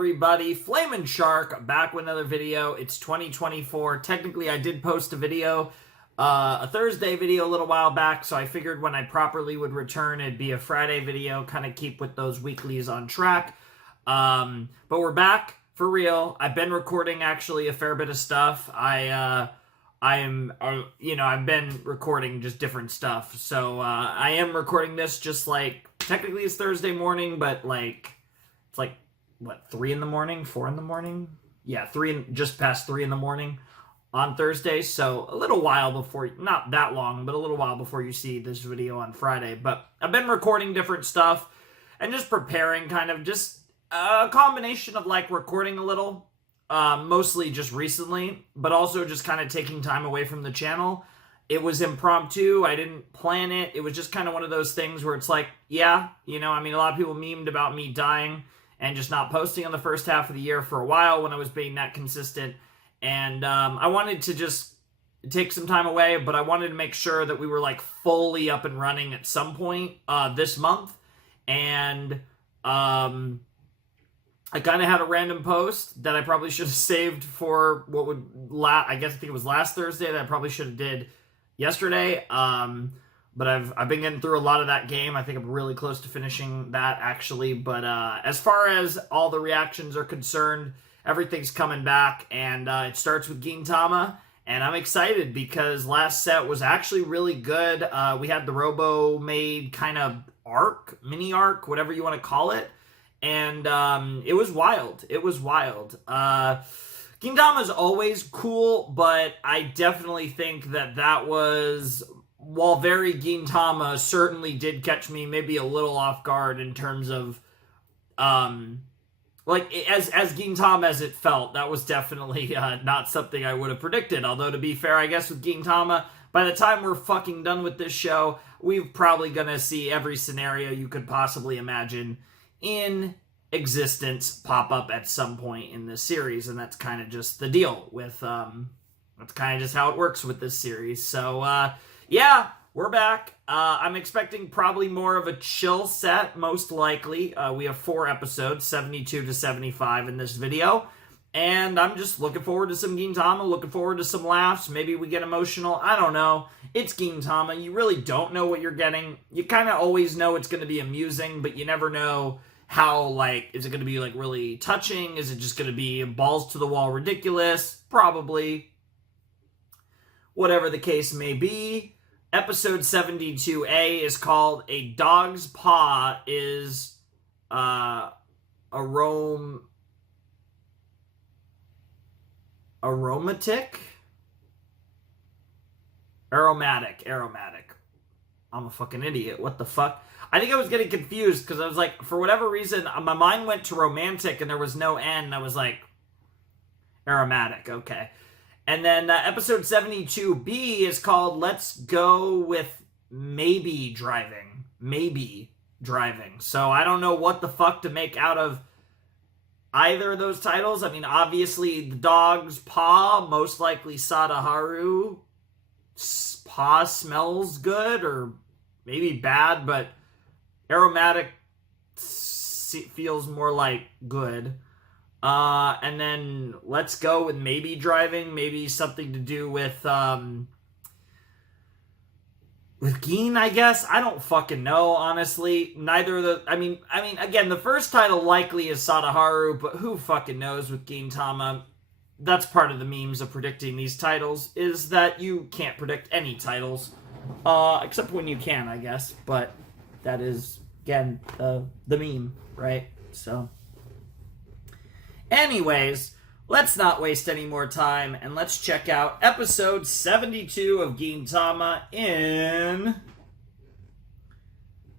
everybody? Flamin' Shark back with another video. It's 2024. Technically, I did post a video, a Thursday video a little while back, so I figured when I properly would return, it'd be a Friday video, kind of keep with those weeklies on track. But we're back for real. I've been recording actually a fair bit of stuff. I've been recording just different stuff. So I am recording this just like, technically it's Thursday morning, but like, it's like, what, 3 in the morning, 4 in the morning? Yeah, just past 3 in the morning on Thursday. So a little while before, not that long, but a little while before you see this video on Friday. But I've been recording different stuff and just preparing, kind of just a combination of like recording a little, mostly just recently, but also just kind of taking time away from the channel. It was impromptu. I didn't plan it. It was just kind of one of those things where it's like, yeah, a lot of people memed about me dying and just not posting on the first half of the year for a while when I was being that consistent. And I wanted to just take some time away, but I wanted to make sure that we were like fully up and running at some point this month. And I kind of had a random post that I probably should have saved for what would I think it was last Thursday that I probably should have did yesterday. But I've been getting through a lot of that game. I think I'm really close to finishing that actually. But as far as all the reactions are concerned, everything's coming back, and it starts with Gintama, and I'm excited because last set was actually really good. We had the Robo-made kind of mini arc, whatever you want to call it. And it was wild. It was wild. Gintama is always cool, but I definitely think that was, while very Gintama, certainly did catch me maybe a little off guard in terms of, like, as Gintama as it felt. That was definitely not something I would have predicted. Although, to be fair, I guess with Gintama, by the time we're fucking done with this show, we're probably gonna see every scenario you could possibly imagine in existence pop up at some point in this series, and that's kind of just the deal with that's kind of just how it works with this series. So yeah, we're back. I'm expecting probably more of a chill set, most likely. We have 4 episodes, 72 to 75 in this video, and I'm just looking forward to some Gintama, looking forward to some laughs. Maybe we get emotional. I don't know. It's Gintama. You really don't know what you're getting. You kind of always know it's going to be amusing, but you never know how, like, is it going to be, like, really touching? Is it just going to be balls to the wall ridiculous? Probably. Whatever the case may be. Episode 72A is called A Dog's Paw is aromatic? Aromatic. I'm a fucking idiot. What the fuck? I think I was getting confused because I was like, for whatever reason, my mind went to romantic and there was no N. I was like, aromatic, okay. And then episode 72B is called Let's Go with Maybe Driving. So I don't know what the fuck to make out of either of those titles. I mean, obviously, the dog's paw, most likely Sadaharu. Paw smells good or maybe bad, but aromatic feels more like good. And then let's go with maybe driving, maybe something to do with Gin, I guess. I don't fucking know, honestly. Neither of the, I mean, again, the first title likely is Sadaharu, but who fucking knows with Gintama? That's part of the memes of predicting these titles, is that you can't predict any titles, except when you can, I guess, but that is, again, the meme, right? So, anyways, let's not waste any more time, and let's check out episode 72 of Gintama in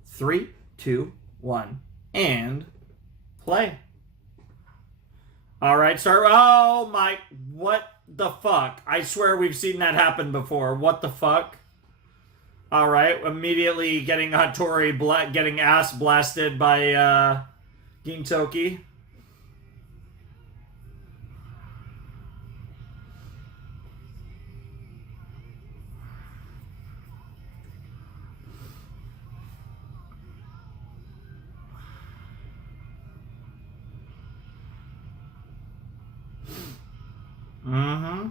3, 2, 1, and play. Alright, sorry. Oh my, what the fuck? I swear we've seen that happen before. What the fuck? Alright, immediately getting Hattori getting ass blasted by Gintoki. Mm-hmm.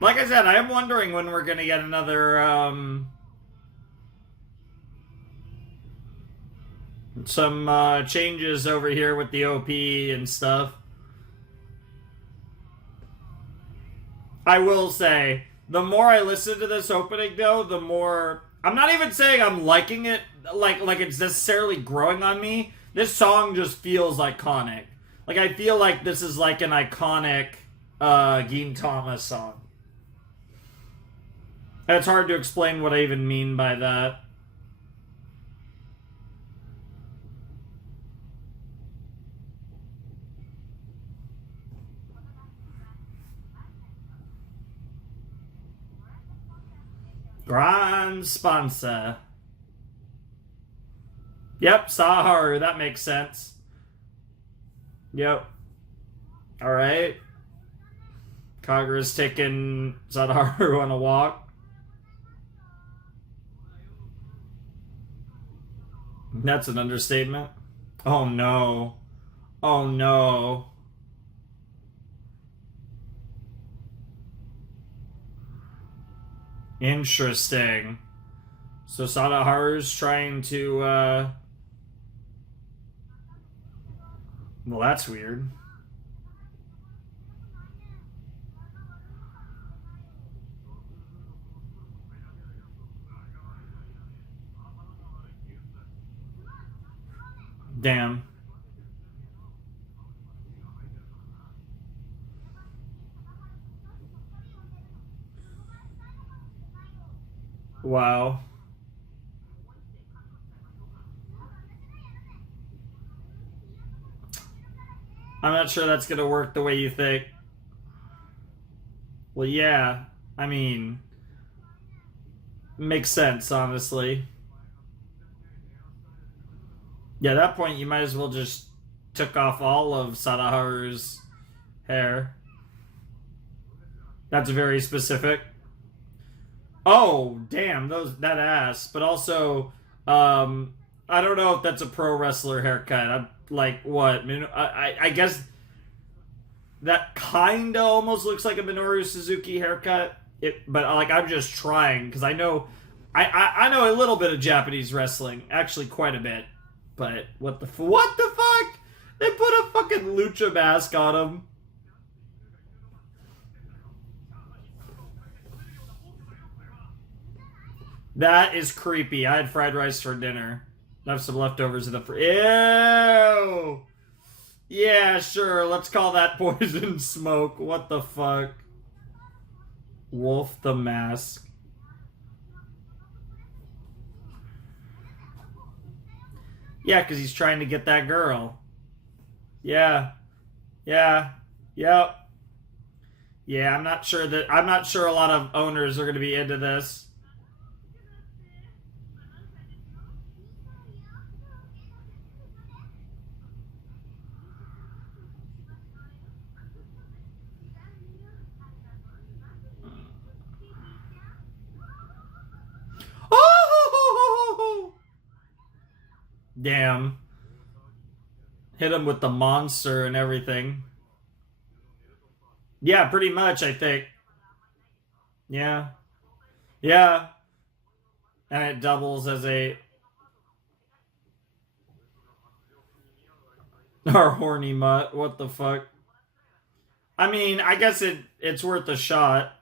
Like I said, I am wondering when we're gonna get another, some, changes over here with the OP and stuff. I will say, the more I listen to this opening, though, the more... I'm not even saying I'm liking it, like it's necessarily growing on me. This song just feels iconic. Like, I feel like this is like an iconic, Gintama song. And it's hard to explain what I even mean by that. Grand sponsor. Yep, Sadaharu. That makes sense. Yep. Alright. Kagura's taking Sadaharu on a walk. That's an understatement. Oh no. Oh no. Interesting. So Sadaharu's trying to, well, that's weird. Damn. Wow. I'm not sure that's gonna work the way you think. Well, yeah. I mean, makes sense, honestly. Yeah, at that point, you might as well just took off all of Sadaharu's hair. That's very specific. Oh, damn, that ass. But also, I don't know if that's a pro wrestler haircut. I'm like, what? I guess that kind of almost looks like a Minoru Suzuki haircut. But like, I'm just trying because I know, I know a little bit of Japanese wrestling, actually quite a bit. But what the fuck? They put a fucking lucha mask on him. That is creepy. I had fried rice for dinner. I have some leftovers in the Ew! Yeah, sure. Let's call that poison smoke. What the fuck? Wolf the Mask. Yeah, because he's trying to get that girl. Yeah. Yeah. Yep. Yeah, I'm not sure a lot of owners are going to be into this. Oh! Damn. Hit him with the monster and everything. Yeah, pretty much, I think. Yeah. Yeah. And it doubles as a... Our horny mutt. What the fuck? I mean, I guess it's worth a shot.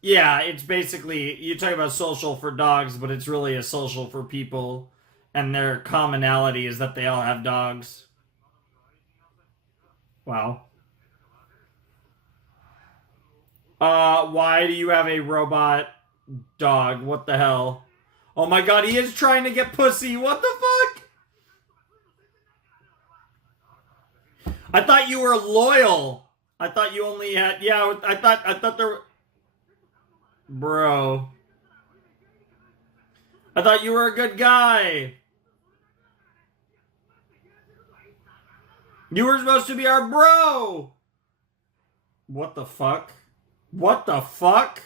Yeah, it's basically... You talk about social for dogs, but it's really a social for people. And their commonality is that they all have dogs. Wow. Why do you have a robot dog? What the hell? Oh my god, he is trying to get pussy. What the fuck? I thought you were loyal. I thought you only had... Yeah, I thought there were... Bro. I thought you were a good guy. You were supposed to be our bro! What the fuck? What the fuck?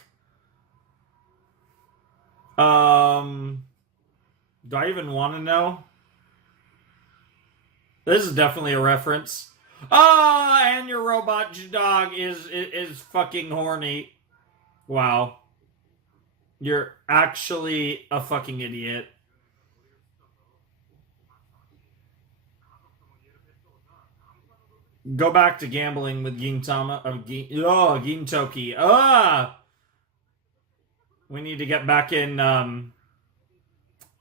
Do I even want to know? This is definitely a reference. And your robot dog is fucking horny. Wow. You're actually a fucking idiot. Go back to gambling with Gintama. Gintoki. We need to get back in,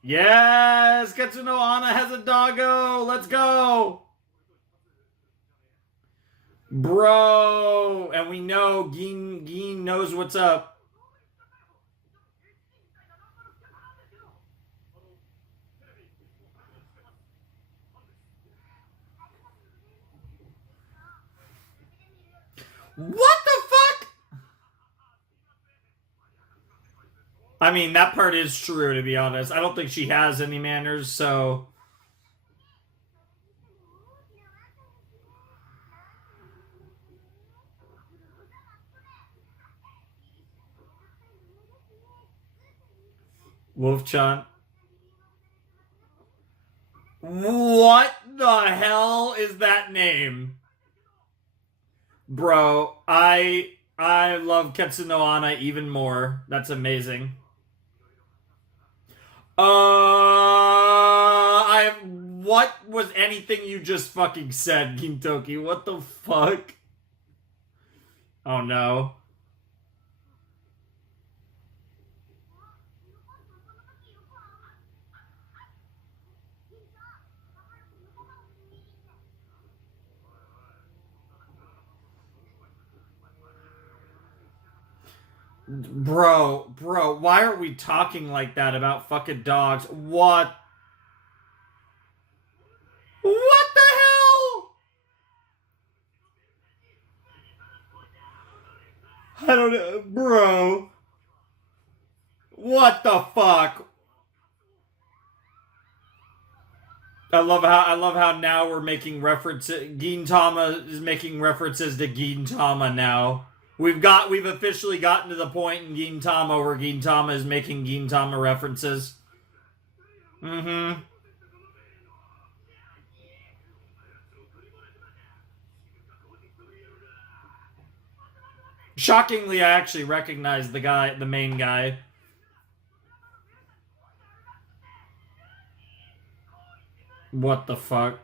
Yes! Katsuno Ana has a doggo! Let's go! Bro! And we know Gin knows what's up. What the fuck? I mean, that part is true, to be honest. I don't think she has any manners, so... Wolf-chan. What the hell is that name? Bro, I love Ketsuno Ana even more. That's amazing. What was anything you just fucking said, Gintoki? What the fuck? Oh no. Bro, why are we talking like that about fucking dogs? What? What the hell? I don't know, bro. What the fuck? I love how now we're making references. Gintama is making references to Gintama now. We've officially gotten to the point in Gintama where Gintama is making Gintama references. Mm-hmm. Shockingly, I actually recognize the main guy. What the fuck?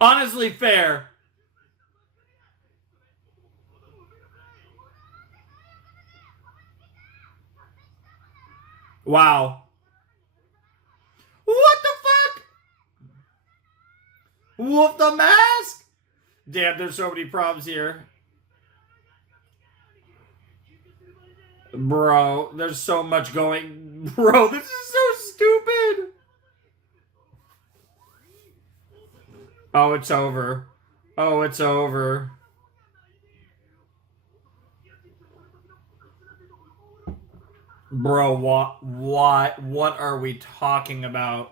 Honestly, fair. Wow. What the fuck? Wolf the Mask? Damn, there's so many problems here. Bro, there's so much going... Bro, this is so stupid! Oh, it's over. Oh, it's over. Bro, what are we talking about?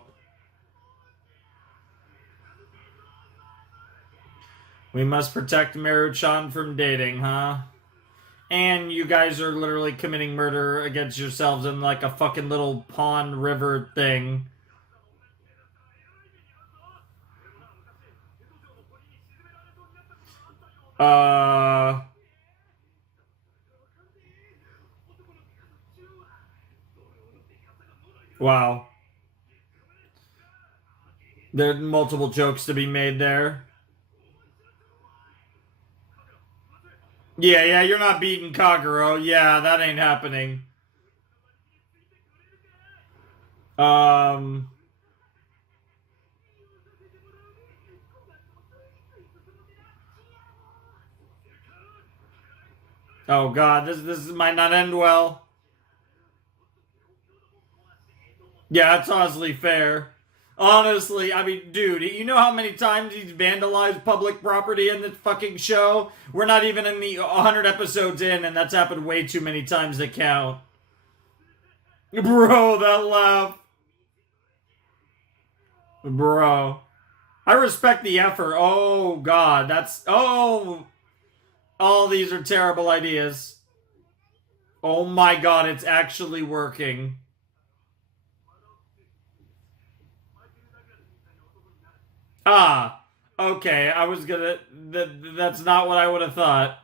We must protect Meru-chan from dating, huh? And you guys are literally committing murder against yourselves in like a fucking little pond river thing. Wow. There's multiple jokes to be made there. Yeah, you're not beating Kaguro. Yeah, that ain't happening. Oh god, this might not end well. Yeah, it's honestly fair. Honestly, I mean, dude, you know how many times he's vandalized public property in this fucking show? We're not even in the 100 episodes in, and that's happened way too many times to count. Bro, that laugh. Bro. I respect the effort. Oh, God. That's... Oh. All these are terrible ideas. Oh, my God. It's actually working. Ah. Okay. I was gonna... That's not what I would have thought.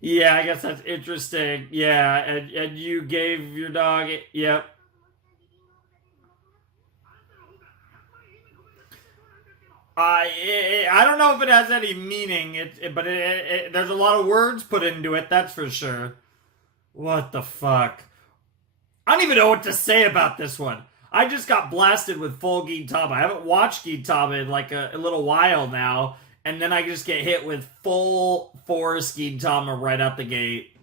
Yeah, I guess that's interesting. Yeah, and you gave your dog... Yep. I don't know if it has any meaning, but there's a lot of words put into it, that's for sure. What the fuck? I don't even know what to say about this one. I just got blasted with full Gintama. I haven't watched Gintama in like a little while now, and then I just get hit with full force Gintama right out the gate.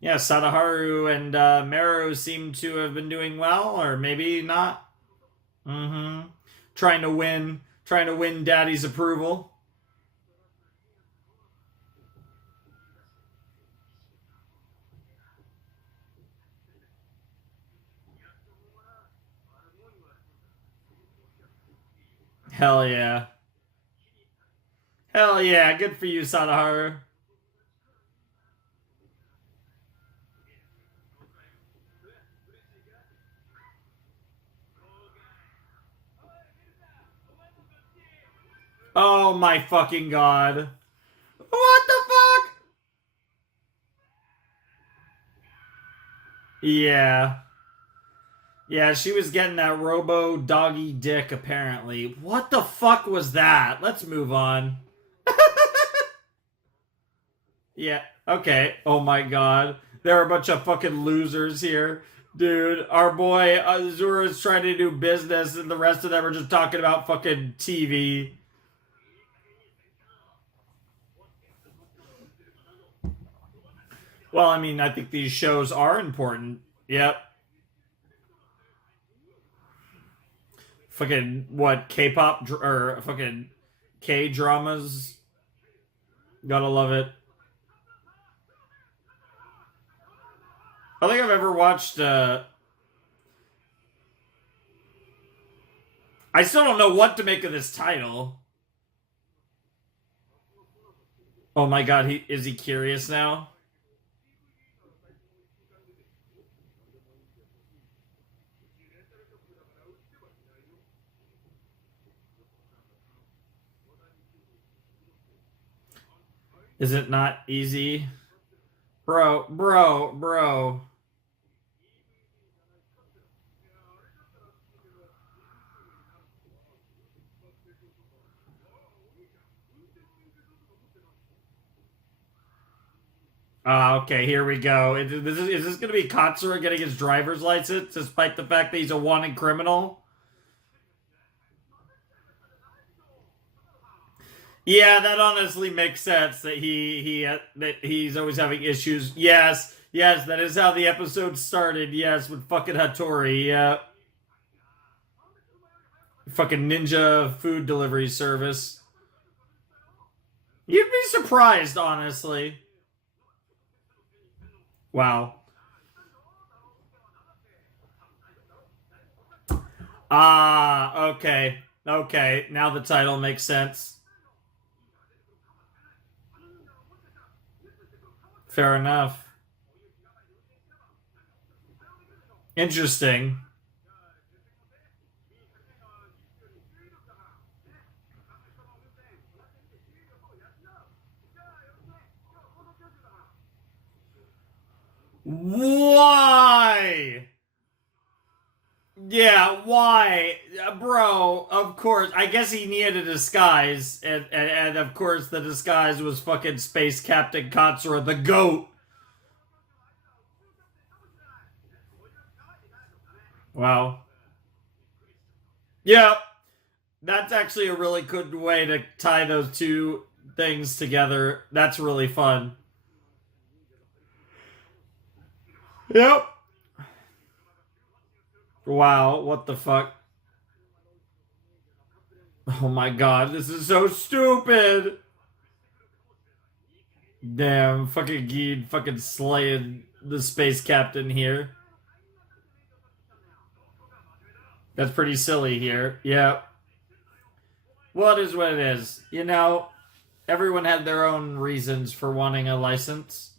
Yeah, Sadaharu and Meru seem to have been doing well, or maybe not. Mm-hmm. Trying to win Daddy's approval. Hell yeah. Hell yeah, good for you, Sadaharu. Oh my fucking god. What the fuck? Yeah. Yeah, she was getting that robo doggy dick apparently. What the fuck was that? Let's move on. Yeah, okay. Oh my god. There are a bunch of fucking losers here. Dude, our boy Zura is trying to do business and the rest of them are just talking about fucking TV. Well, I mean, I think these shows are important. Yep. Fucking what? K-pop or fucking K dramas. Gotta love it. I don't think I've ever watched. I still don't know what to make of this title. Oh my god, he is he curious now? Is it not easy? Bro. Okay, here we go. Is this going to be Katsura getting his driver's license despite the fact that he's a wanted criminal? Yeah, that honestly makes sense that that he's always having issues. Yes, that is how the episode started. Yes, with fucking Hattori. Yeah, fucking ninja food delivery service. You'd be surprised, honestly. Wow. Okay. Okay, now the title makes sense. Fair enough. Interesting. Why? Yeah, why? Bro, of course. I guess he needed a disguise, and of course the disguise was fucking Space Captain Katsura the GOAT. Wow. Yeah, that's actually a really good way to tie those two things together. That's really fun. Yep. Wow, what the fuck? Oh my god, this is so stupid. Damn, fucking Geed fucking slaying the space captain here. That's pretty silly here. Yeah. Well, it is what it is. You know, everyone had their own reasons for wanting a license.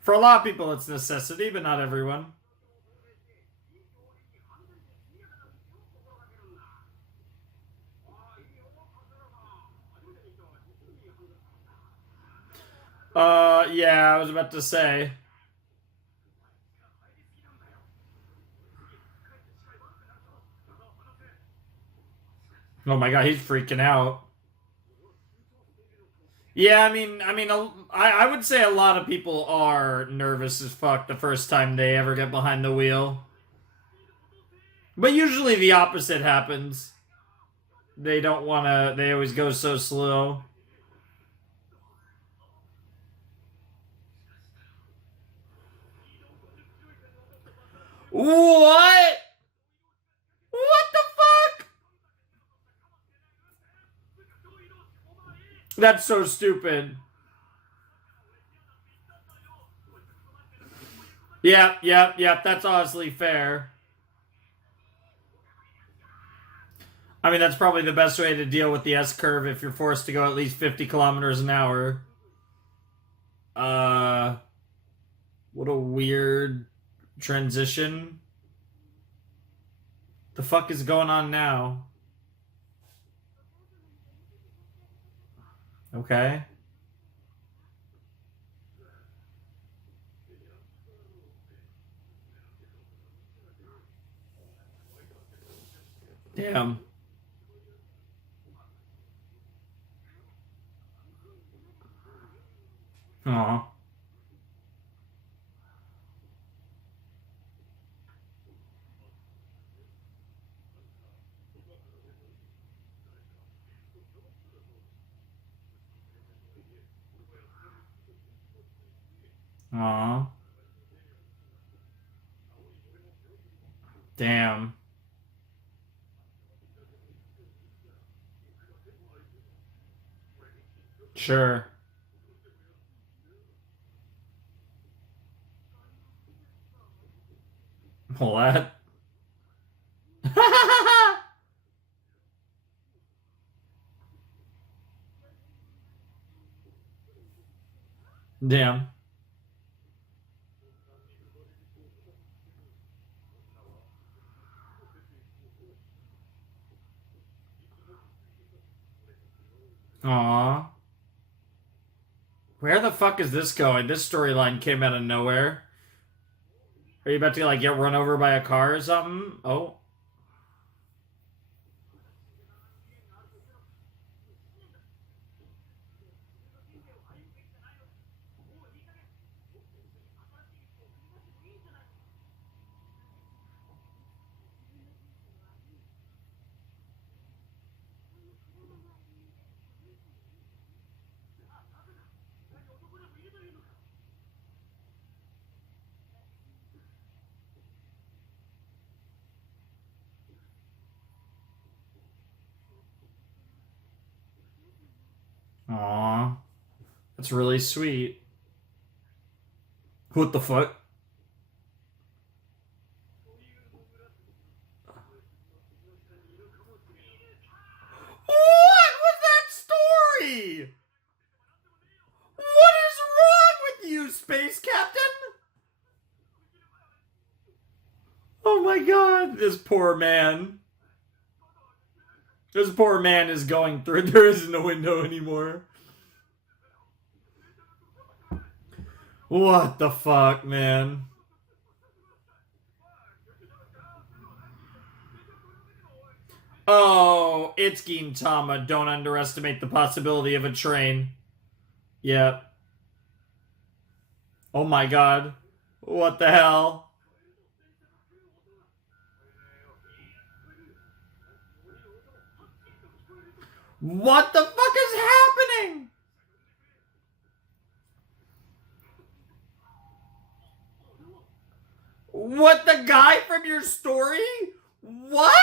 For a lot of people, it's necessity, but not everyone. Yeah, I was about to say. Oh my god, he's freaking out. Yeah, I would say a lot of people are nervous as fuck the first time they ever get behind the wheel. But usually the opposite happens. They don't want to, they always go so slow. What? What the fuck? That's so stupid. Yep. That's honestly fair. I mean, that's probably the best way to deal with the S curve if you're forced to go at least 50 kilometers an hour. What a weird transition. The fuck is going on now? Okay. Damn. Aw. Aw. Damn. Sure. What? Damn. Aw. Where the fuck is this going? This storyline came out of nowhere. Are you about to like get run over by a car or something? Oh. Aw. That's really sweet. What the fuck? What was that story? What is wrong with you, Space Captain? Oh my god, this poor man. This poor man is going through. There isn't a window anymore. What the fuck, man? Oh, it's Gintama. Don't underestimate the possibility of a train. Yep. Oh my god. What the hell? What the fuck is happening? What, the guy from your story? What?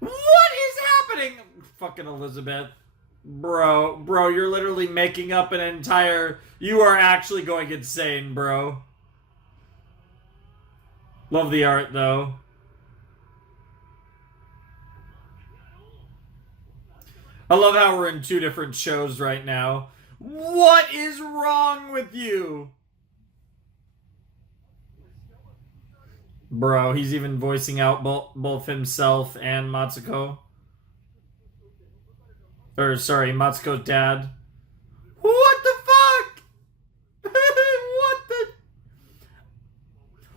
What is kidding! Fucking Elizabeth. Bro, you're literally making up an entire... You are actually going insane, bro. Love the art, though. I love how we're in 2 different shows right now. What is wrong with you? Bro, he's even voicing out both himself and Matsuko. Or, sorry, Matsuko's dad. What the fuck?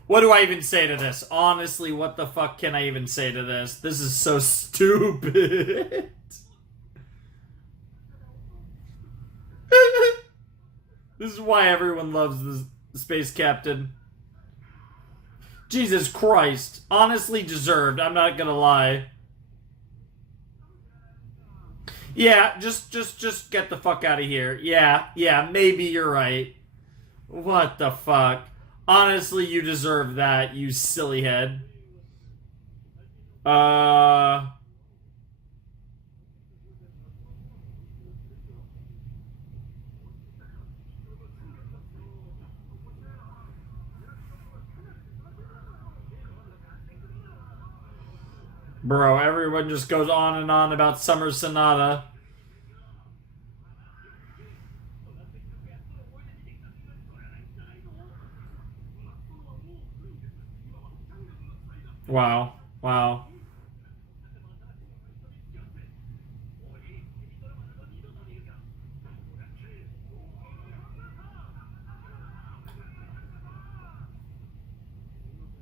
What do I even say to this? Honestly, what the fuck can I even say to this? This is so stupid. This is why everyone loves the space captain. Jesus Christ. Honestly deserved, I'm not gonna lie. Yeah, just get the fuck out of here. Yeah, maybe you're right. What the fuck? Honestly, you deserve that, you silly head. Bro, everyone just goes on and on about Summer Sonata. Wow. Wow.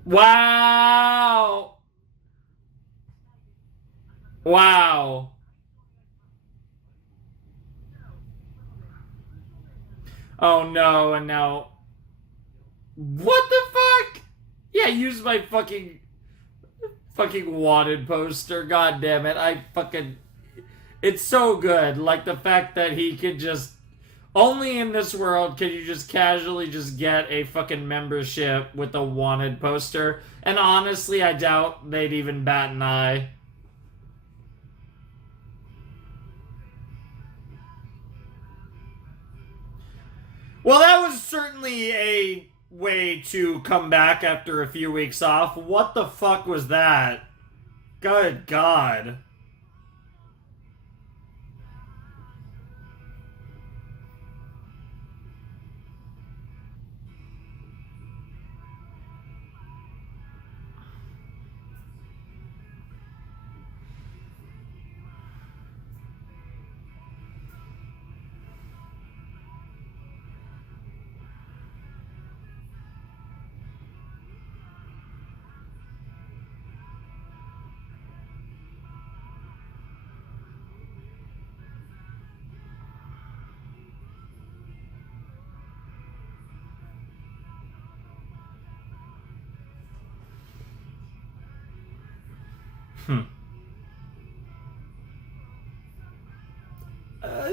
Wow. Wow. Oh no, and now... What the fuck? Yeah, use my fucking wanted poster. God damn it. It's so good. Like the fact that he could just... Only in this world can you just casually just get a fucking membership with a wanted poster. And honestly, I doubt they'd even bat an eye. Well, that was certainly a way to come back after a few weeks off. What the fuck was that? Good God.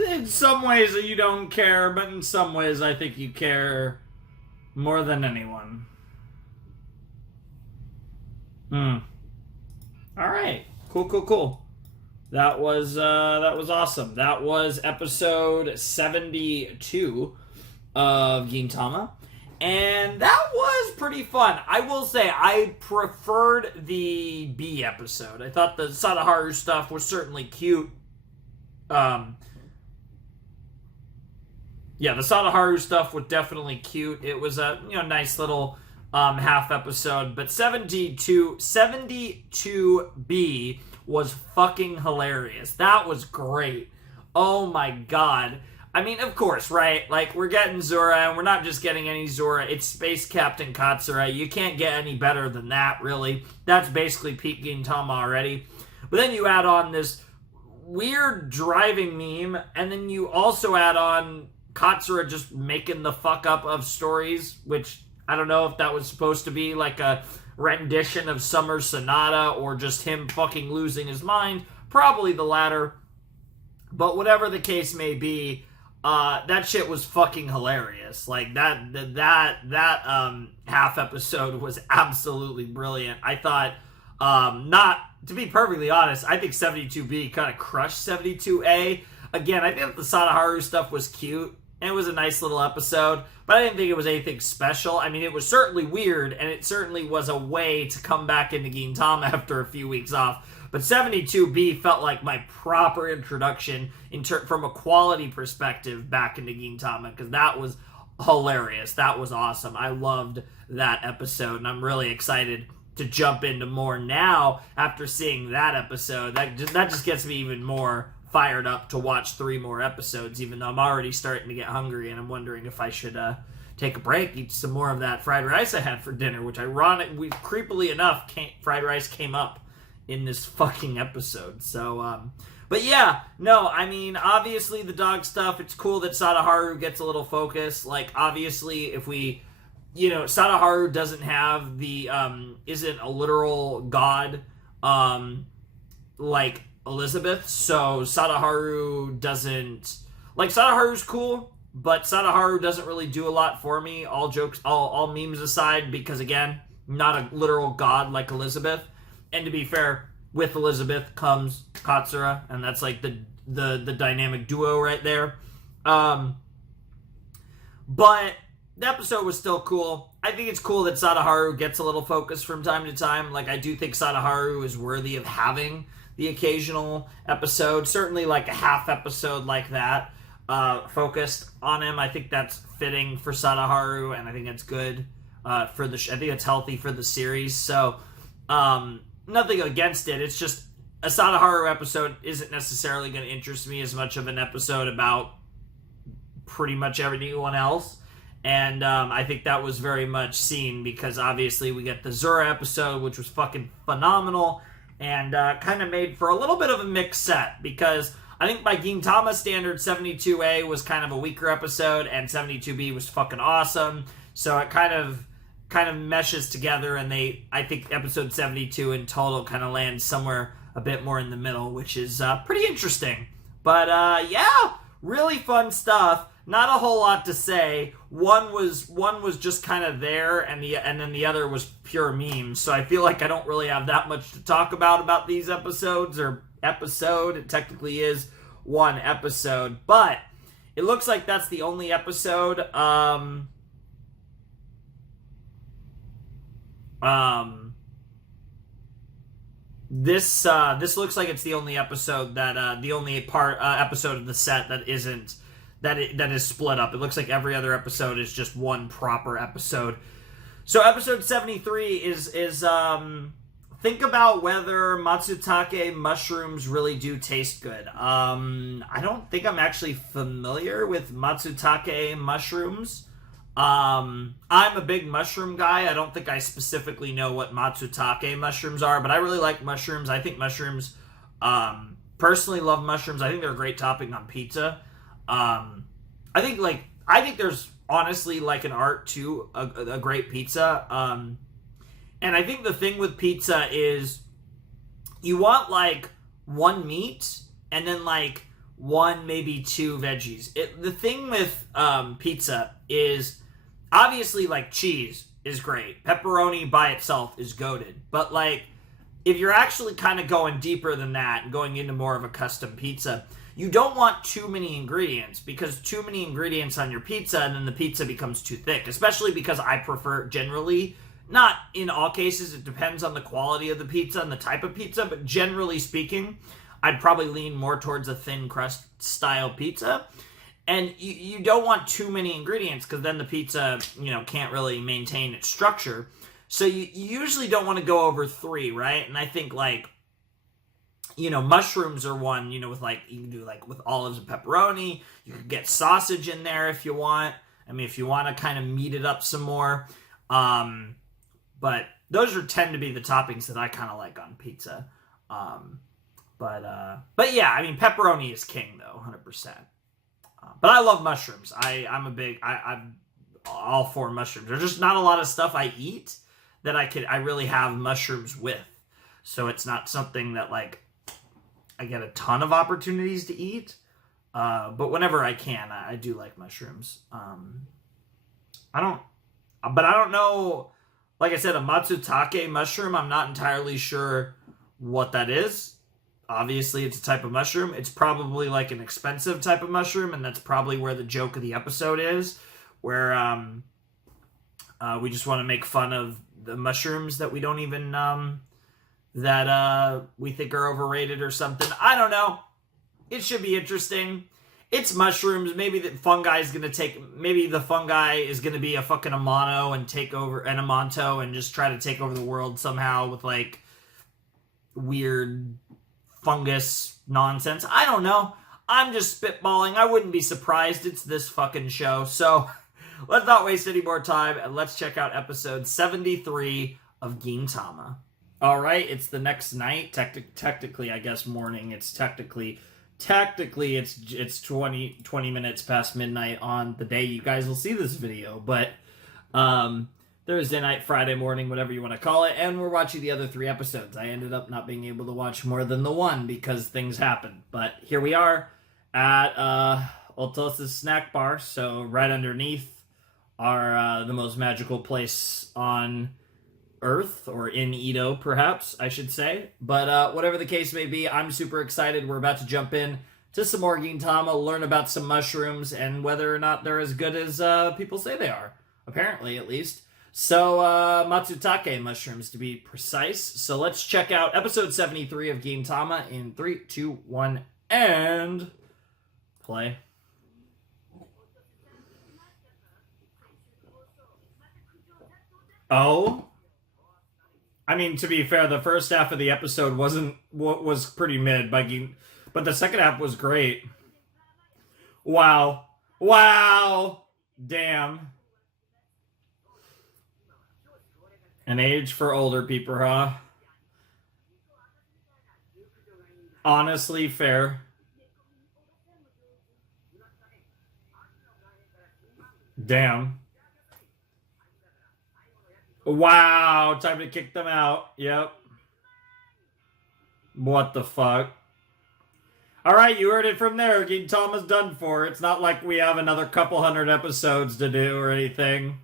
In some ways you don't care, but in some ways I think you care more than anyone. Alright. Cool. That was awesome. That was episode 72 of Gintama. And that was pretty fun. I will say, I preferred the B episode. I thought the Sadaharu stuff was certainly cute. Yeah, the Sadaharu stuff was definitely cute. It was a nice little half episode. But 72B was fucking hilarious. That was great. Oh my god. I mean, of course, right? Like, we're getting Zura, and we're not just getting any Zura. It's Space Captain Katsura. You can't get any better than that, really. That's basically peak Gintama already. But then you add on this weird driving meme, and then you also add on Katsura just making the fuck up of stories, which I don't know if that was supposed to be like a rendition of Summer Sonata or just him fucking losing his mind. Probably the latter. But whatever the case may be, that shit was fucking hilarious. Like, that half episode was absolutely brilliant. I thought Not, to be perfectly honest, I think 72B kind of crushed 72A. Again, I think the Sadaharu stuff was cute, and it was a nice little episode, but I didn't think it was anything special. I mean, it was certainly weird, and it certainly was a way to come back into Gintama after a few weeks off. But 72B felt like my proper introduction from a quality perspective back into Gintama, because that was hilarious. That was awesome. I loved that episode, and I'm really excited to jump into more now after seeing that episode. That just gets me even more fired up to watch 3 more episodes, even though I'm already starting to get hungry, and I'm wondering if I should take a break, eat some more of that fried rice I had for dinner, which creepily enough, fried rice came up in this fucking episode. So, but yeah, no, I mean, obviously the dog stuff, it's cool that Sadaharu gets a little focus. Like, obviously, if we, Sadaharu doesn't have the, isn't a literal god, like Elizabeth, so Sadaharu doesn't, like, Sadaharu's cool, but Sadaharu doesn't really do a lot for me, all memes aside, because, again, not a literal god like Elizabeth. And to be fair, with Elizabeth comes Katsura, and that's like the dynamic duo right there. But the episode was still cool. I think it's cool that Sadaharu gets a little focus from time to time. Like, I do think Sadaharu is worthy of having the occasional episode, certainly like a half episode like that, focused on him. I think that's fitting for Sadaharu, and I think it's good for the. I think it's healthy for the series. So, nothing against it. It's just a Sadaharu episode isn't necessarily going to interest me as much of an episode about pretty much everyone else. And I think that was very much seen because obviously we get the Zura episode, which was fucking phenomenal, and kind of made for a little bit of a mixed set, because I think by Gintama standard, 72A was kind of a weaker episode, and 72B was fucking awesome. So it kind of meshes together, and I think episode 72 in total kind of lands somewhere a bit more in the middle, which is pretty interesting. But yeah, really fun stuff. Not a whole lot to say. One was just kind of there, and then the other was pure memes. So I feel like I don't really have that much to talk about these episodes, or episode. It technically is one episode, but it looks like that's the only episode. This looks like it's the only episode that the only episode of the set that isn't. That is split up. It looks like every other episode is just one proper episode. So episode 73 is think about whether Matsutake mushrooms really do taste good. I don't think I'm actually familiar with Matsutake mushrooms. I'm a big mushroom guy. I don't think I specifically know what Matsutake mushrooms are, but I really like mushrooms. I think mushrooms, personally love mushrooms. I think they're a great topping on pizza. I think there's honestly like an art to a great pizza. And I think the thing with pizza is you want like one meat and then like one, maybe two veggies. The thing with pizza is obviously like cheese is great. Pepperoni by itself is goated. But like if you're actually kind of going deeper than that and going into more of a custom pizza, you don't want too many ingredients, because too many ingredients on your pizza and then the pizza becomes too thick, especially because I prefer generally, not in all cases, it depends on the quality of the pizza and the type of pizza, but generally speaking, I'd probably lean more towards a thin crust style pizza. And you don't want too many ingredients, because then the pizza, can't really maintain its structure. So you usually don't want to go over 3, right? And I think like, mushrooms are one, with like, you can do like with olives and pepperoni. You can get sausage in there if you want. I mean, if you want to kind of meat it up some more. But those tend to be the toppings that I kind of like on pizza. But yeah, I mean, pepperoni is king though, 100%. But I love mushrooms. I'm all for mushrooms. There's just not a lot of stuff I eat that I really have mushrooms with. So it's not something that like I get a ton of opportunities to eat. But whenever I can, I do like mushrooms. I don't know like I said, a Matsutake mushroom. I'm not entirely sure what that is. Obviously, it's a type of mushroom. It's probably like an expensive type of mushroom, and that's probably where the joke of the episode is, where we just want to make fun of the mushrooms that we don't even that we think are overrated or something. I don't know. It should be interesting. It's mushrooms. Maybe the fungi is gonna take. Maybe the fungi is gonna be a fucking amanto and take over an amanto and just try to take over the world somehow with like weird fungus nonsense. I don't know. I'm just spitballing. I wouldn't be surprised. It's this fucking show. So let's not waste any more time and let's check out episode 73 of Gintama. All right, it's the next night. Technically, I guess morning. It's technically it's 20 minutes past midnight on the day you guys will see this video, but Thursday night, Friday morning, whatever you want to call it, and we're watching the other 3 episodes. I ended up not being able to watch more than the one because things happened, but here we are at Otos's snack bar, so right underneath our the most magical place on Earth, or in Edo, perhaps, I should say. But whatever the case may be, I'm super excited. We're about to jump in to some more Gintama, learn about some mushrooms, and whether or not they're as good as people say they are. Apparently, at least. So, Matsutake mushrooms, to be precise. So let's check out episode 73 of Gintama in 3, 2, 1, and play. Oh? I mean, to be fair, the first half of the episode was pretty mid, but the second half was great. Wow. Wow. Damn. An age for older people, huh? Honestly, fair. Damn. Wow, time to kick them out. Yep. What the fuck? Alright, you heard it from there. Gintama's done for. It's not like we have another couple hundred episodes to do or anything.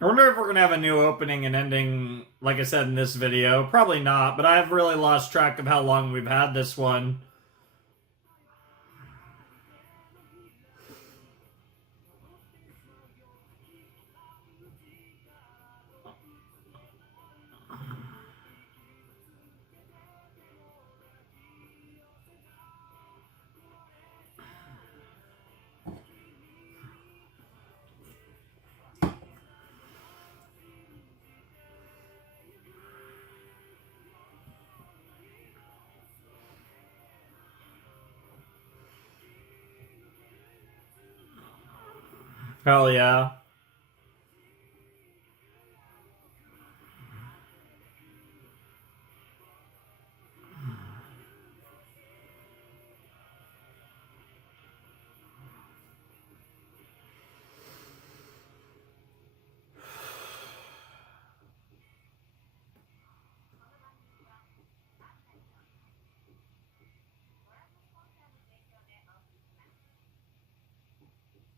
I wonder if we're going to have a new opening and ending, like I said in this video. Probably not, but I've really lost track of how long we've had this one. Hell yeah.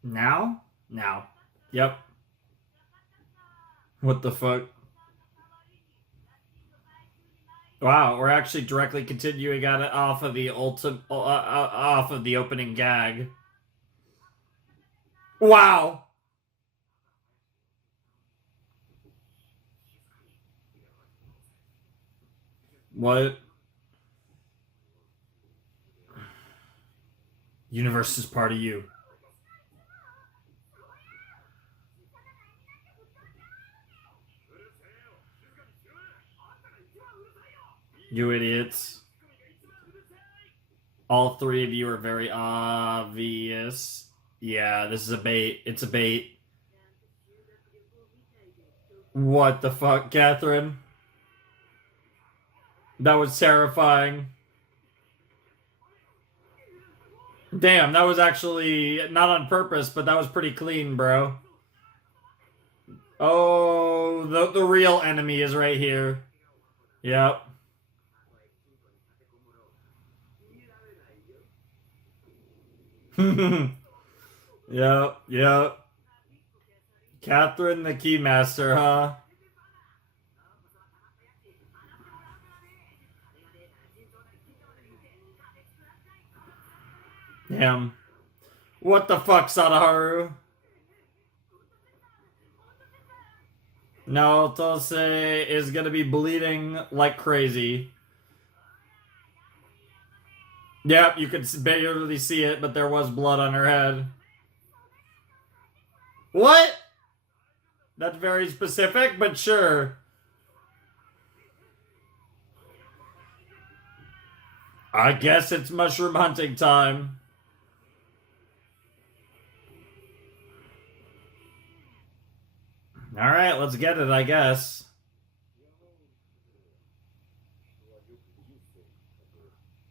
Now? Now. Yep. What the fuck? Wow, we're actually directly continuing on it off of the off of the opening gag. Wow. What? Universe is part of you. You idiots. All 3 of you are very obvious. Yeah, this is a bait. It's a bait. What the fuck, Catherine? That was terrifying. Damn, that was actually not on purpose, but that was pretty clean, bro. Oh, the real enemy is right here. Yep. Yep, yep. Catherine the Keymaster, huh? Damn. What the fuck, Sadaharu? No, Tose is gonna be bleeding like crazy. Yep, you could barely see it, but there was blood on her head. What? That's very specific, but sure. I guess it's mushroom hunting time. Alright, let's get it, I guess.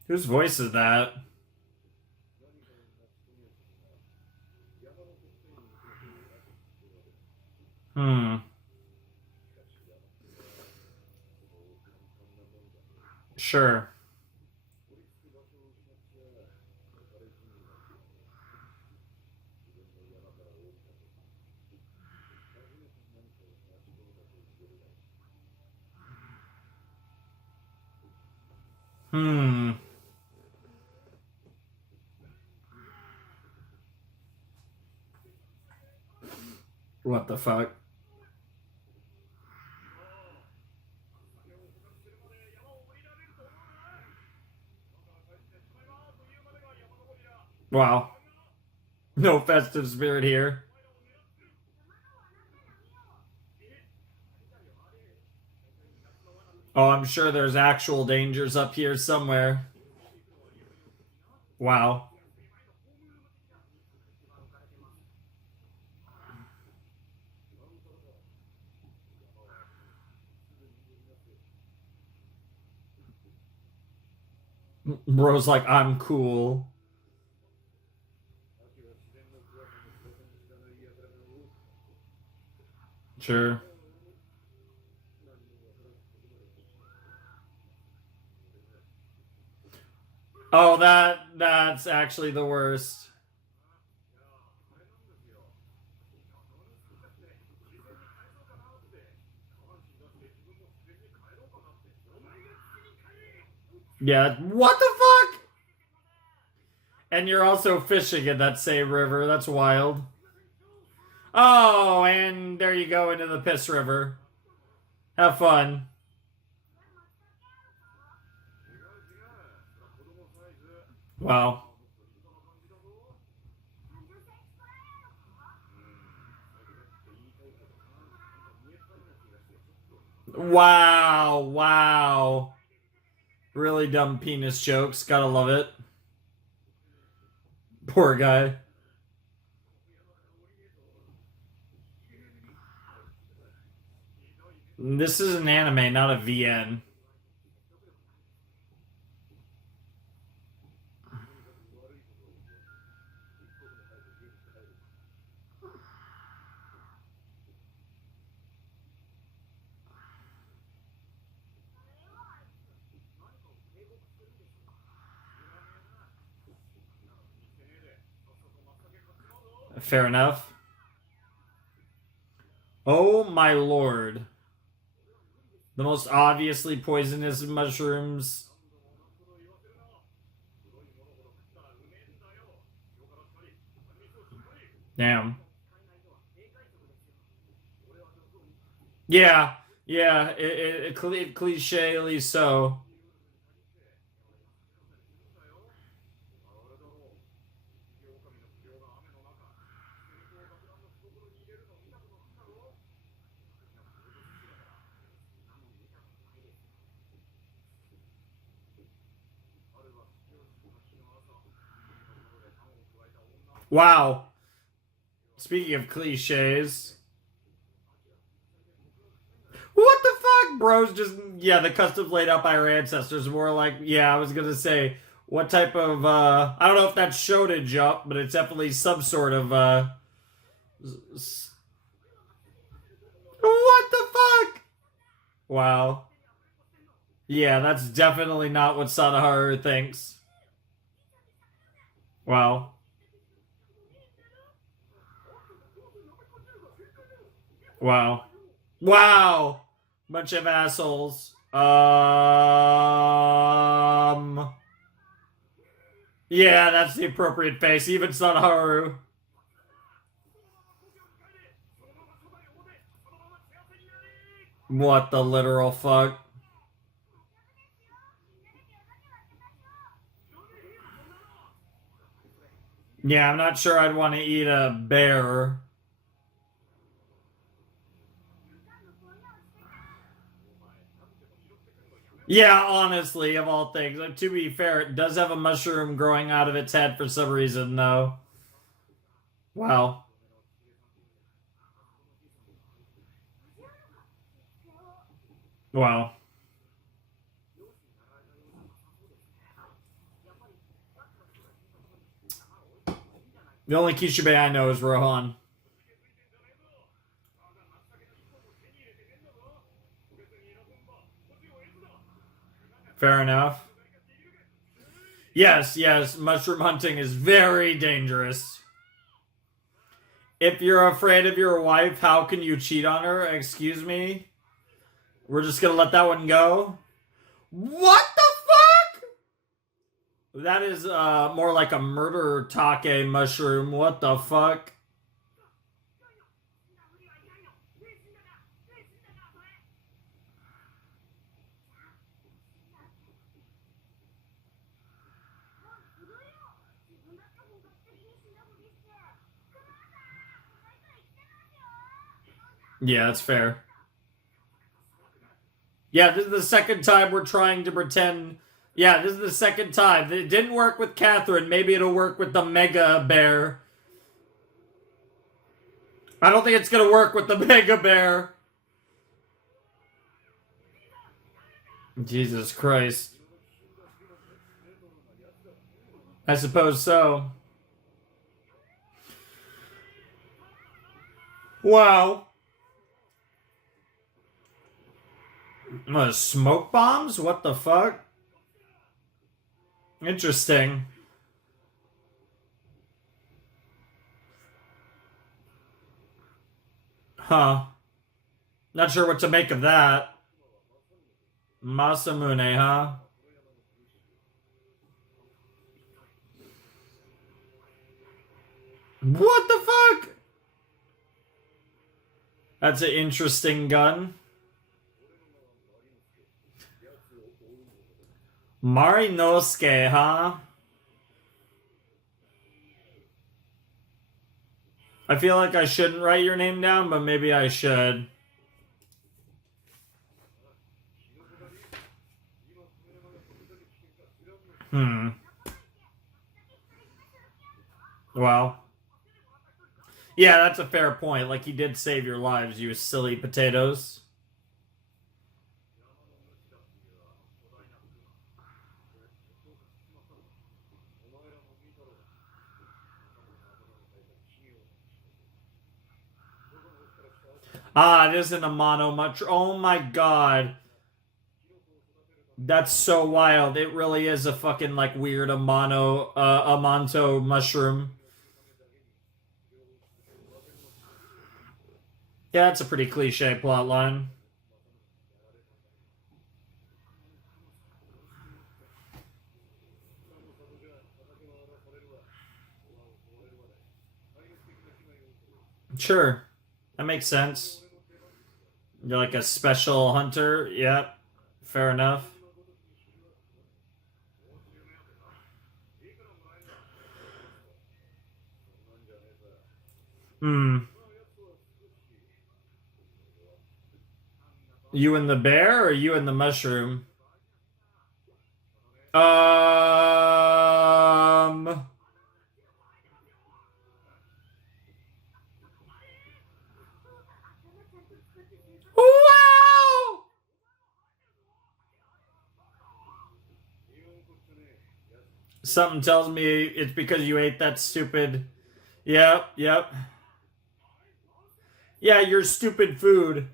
Whose voice is that? Hmm. Sure. Hmm. What the fuck? Wow. No festive spirit here. Oh, I'm sure there's actual dangers up here somewhere. Wow. Bro's like, I'm cool. Sure. Oh, that's actually the worst. Yeah, what the fuck? And you're also fishing in that same river. That's wild. Oh, and there you go into the piss river. Have fun. Wow. Wow, wow. Really dumb penis jokes. Gotta love it. Poor guy. This is an anime, not a VN. Fair enough. Oh my lord. The most obviously poisonous mushrooms. Damn. Yeah, yeah, cliché so. Wow. Speaking of cliches. What the fuck? Bros just, yeah, the customs laid out by our ancestors were like, yeah, I was gonna say, what type of, I don't know if that's shonen up, but it's definitely some sort of, What the fuck? Wow. Yeah, that's definitely not what Sadaharu thinks. Wow. Wow. Wow. Bunch of assholes. Yeah, that's the appropriate face. Even Sadaharu. What the literal fuck? Yeah, I'm not sure I'd want to eat a bear. Yeah, honestly, of all things. To be fair, it does have a mushroom growing out of its head for some reason, though. Wow. Wow. The only Kishibe I know is Rohan. Fair enough. Yes, yes, mushroom hunting is very dangerous. If you're afraid of your wife, how can you cheat on her? Excuse me? We're just gonna let that one go? What the fuck? That is more like a murder take mushroom. What the fuck? Yeah, that's fair. Yeah, this is the second time we're trying to pretend. Yeah, this is the second time. It didn't work with Catherine. Maybe it'll work with the Mega Bear. I don't think it's gonna work with the Mega Bear. Jesus Christ. I suppose so. Wow. Smoke bombs? What the fuck? Interesting. Huh. Not sure what to make of that. Masamune, huh? What the fuck? That's an interesting gun. Marinosuke, huh? I feel like I shouldn't write your name down, but maybe I should. Well. Yeah, that's a fair point. Like, he did save your lives, you silly potatoes. Ah, it isn't a mono much. Oh my god. That's so wild. It really is a fucking, like, weird amanto mushroom. Yeah, that's a pretty cliche plotline. Sure. That makes sense. You're like a special hunter. Yep. Fair enough. Hmm. You and the bear or you and the mushroom? Um. Wow! Something tells me it's because you ate that stupid. Yep, yep. Yeah, your stupid food.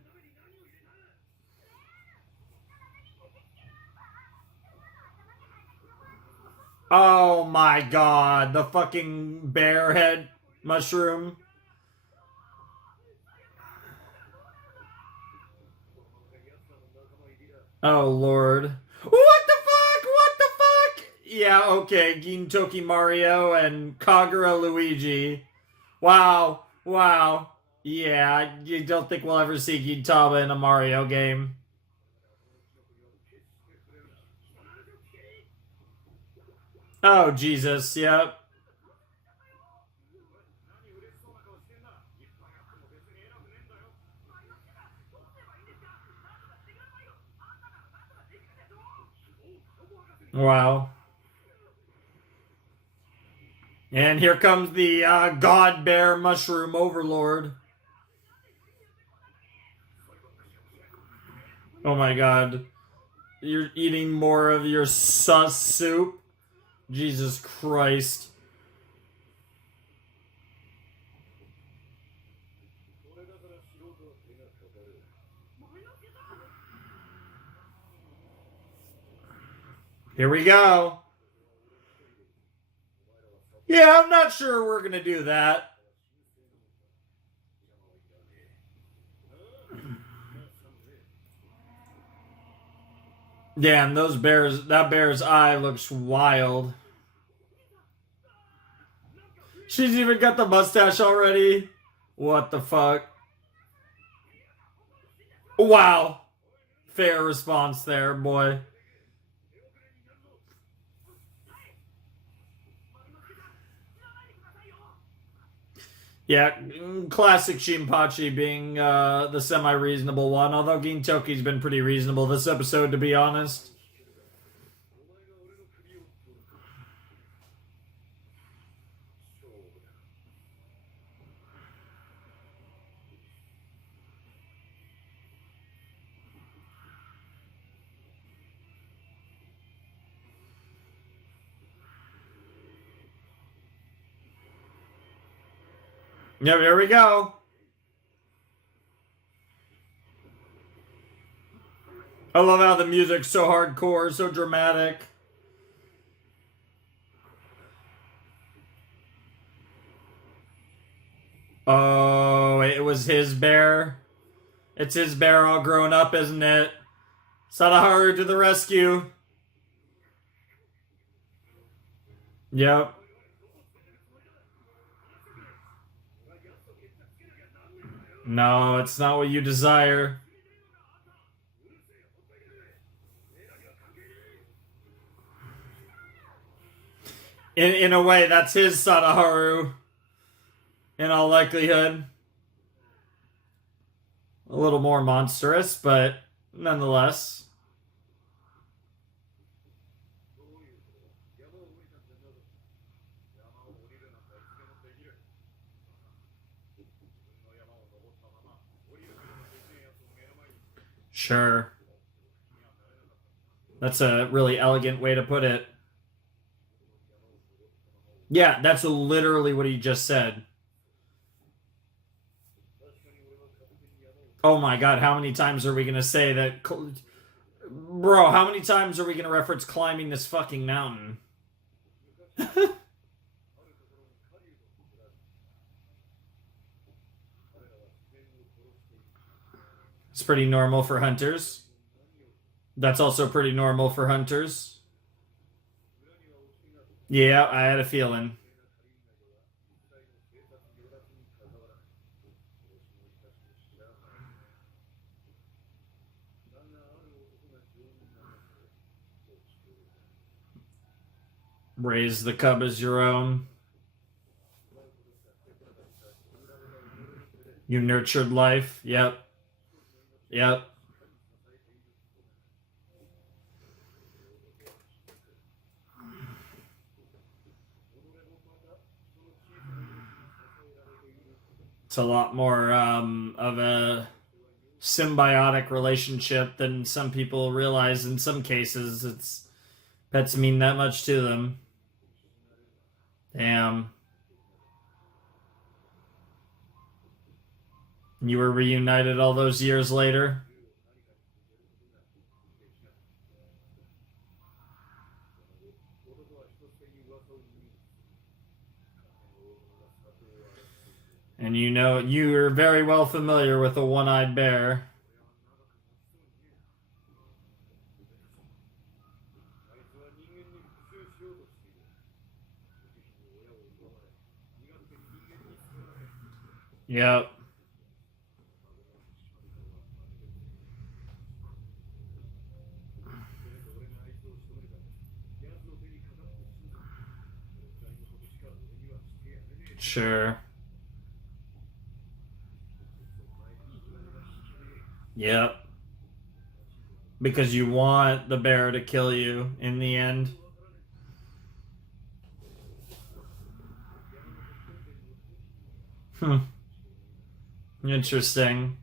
Oh my god, the fucking bear head mushroom. Oh lord. What the fuck? What the fuck? Yeah, okay, Gintoki Mario and Kagura Luigi. Wow. Wow. Yeah, you don't think we'll ever see Gintama in a Mario game. Oh, Jesus, yep. Wow. And here comes the God Bear Mushroom Overlord. Oh my god. You're eating more of your sus soup? Jesus Christ. Here we go. Yeah, I'm not sure we're gonna do that. Damn, those bears, that bear's eye looks wild. She's even got the mustache already. What the fuck? Wow. Fair response there, boy. Yeah, classic Shinpachi being the semi-reasonable one, although Gintoki's been pretty reasonable this episode, to be honest. Yep, here we go. I love how the music's so hardcore, so dramatic. Oh, it was his bear. It's his bear all grown up, isn't it? Sadaharu to the rescue. Yep. No, it's not what you desire. In a way, that's his Sadaharu. In all likelihood. A little more monstrous, but nonetheless. Sure. That's a really elegant way to put it. Yeah, that's literally what he just said. Oh my god, how many times are we going to say that? Bro, how many times are we going to reference climbing this fucking mountain? It's pretty normal for hunters. That's also pretty normal for hunters. Yeah, I had a feeling. Raise the cub as your own. You nurtured life. Yep. Yep. It's a lot more of a symbiotic relationship than some people realize. In some cases, it's pets mean that much to them. Damn. You were reunited all those years later? And you know, you're very well familiar with a one-eyed bear. Yep. Sure. Yep. Because you want the bear to kill you in the end. Hmm. Interesting.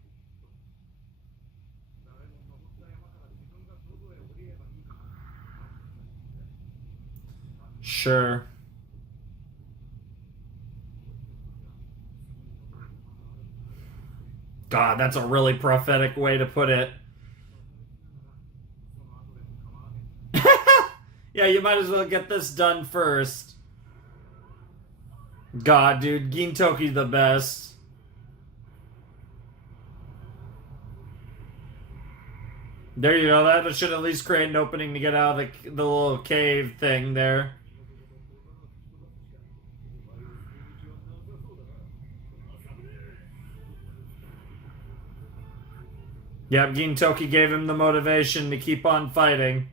Sure. God, that's a really prophetic way to put it. Yeah, you might as well get this done first. God, dude, Gintoki's the best. There you go. That should at least create an opening to get out of the little cave thing there. Yep, Gintoki gave him the motivation to keep on fighting.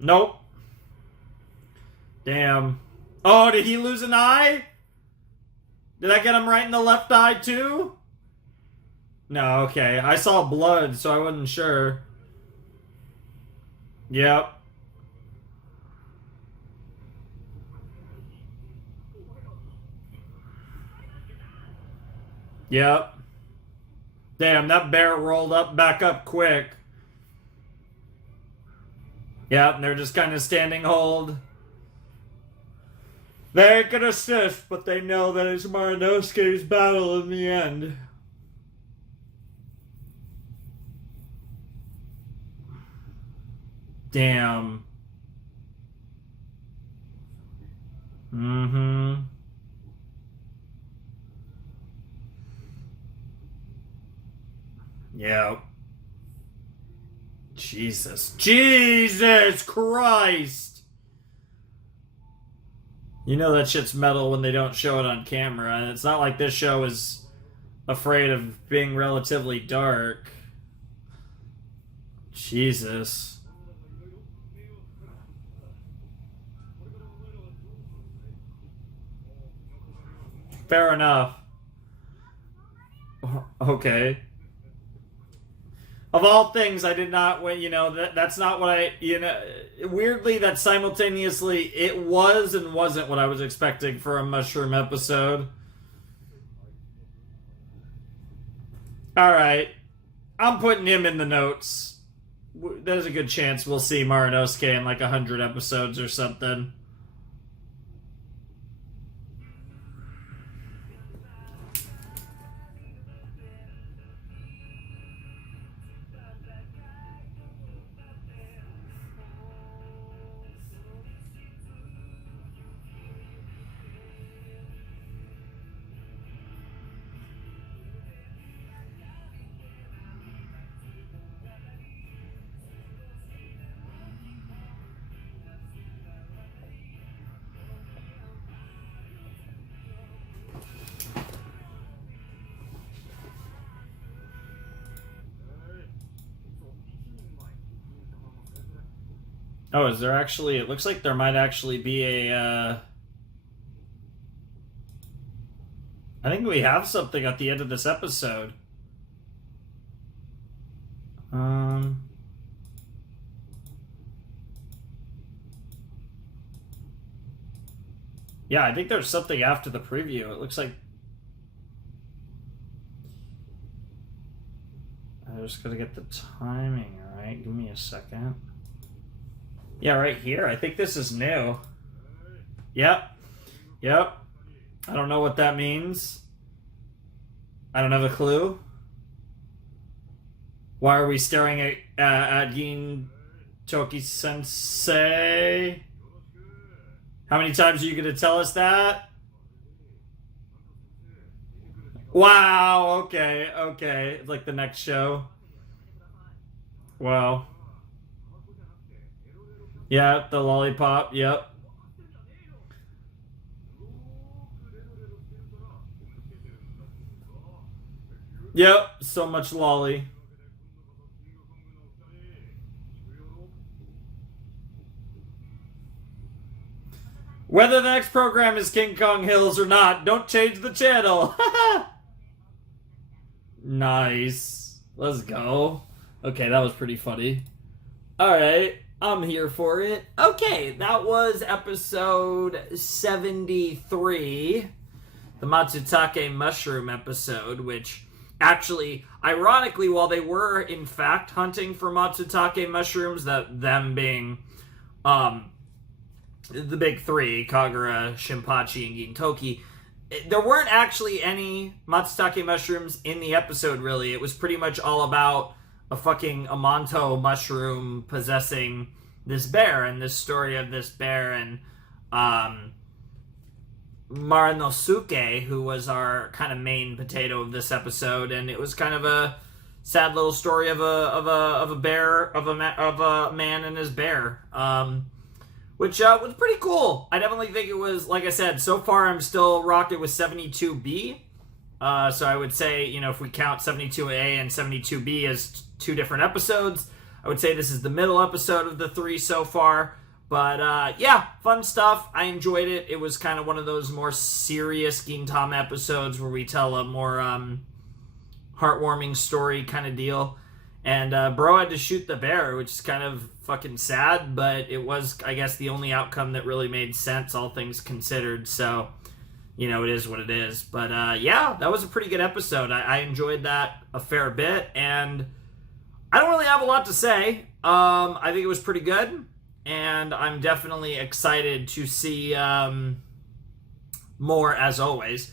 Nope. Damn. Oh, did he lose an eye? Did I get him right in the left eye too? No, okay. I saw blood, so I wasn't sure. Yep. Yep. Damn, that bear rolled up back up quick. Yep, and they're just kind of standing hold. They can assist, but they know that it's Marinosuke's battle in the end. Damn. Mm-hmm. Yeah. Jesus. Jesus Christ! You know that shit's metal when they don't show it on camera, and it's not like this show is afraid of being relatively dark. Jesus. Fair enough. Okay. Of all things, I did not. You know that's not what I. You know, weirdly, that simultaneously it was and wasn't what I was expecting for a mushroom episode. All right, I'm putting him in the notes. There's a good chance we'll see Marinosuke in like 100 episodes or something. Oh, is there actually? It looks like there might actually be a. I think we have something at the end of this episode. Yeah, I think there's something after the preview. It looks like. I'm just gonna get the timing, alright? Give me a second. Yeah, right here. I think this is new. Yep. Yep. I don't know what that means. I don't have a clue. Why are we staring at Toki Sensei. How many times are you going to tell us that? Wow, okay. Like the next show. Wow. Yeah, the lollipop, yep. Yep, so much lolly. Whether the next program is King Kong Hills or not, don't change the channel. Nice. Let's go. Okay, that was pretty funny. Alright, I'm here for it. Okay, that was episode 73, the Matsutake mushroom episode, which actually, ironically, while they were in fact hunting for Matsutake mushrooms, that them being the big three, Kagura, Shinpachi, and Gintoki, there weren't actually any Matsutake mushrooms in the episode, really. It was pretty much all about a fucking amanto mushroom possessing this bear, and this story of this bear and Maranosuke, who was our kind of main potato of this episode, and it was kind of a sad little story of a bear, of a man and his bear, which was pretty cool. I definitely think it was, like I said, so far I'm still rocking with 72B. So I would say, if we count 72A and 72B as two different episodes, I would say this is the middle episode of the three so far. But yeah, fun stuff. I enjoyed it. It was kind of one of those more serious Gintama episodes where we tell a more heartwarming story kind of deal. And bro had to shoot the bear, which is kind of fucking sad, but it was, I guess, the only outcome that really made sense, all things considered. So, it is what it is. But yeah, that was a pretty good episode. I enjoyed that a fair bit, and I don't really have a lot to say. I think it was pretty good, and I'm definitely excited to see more, as always.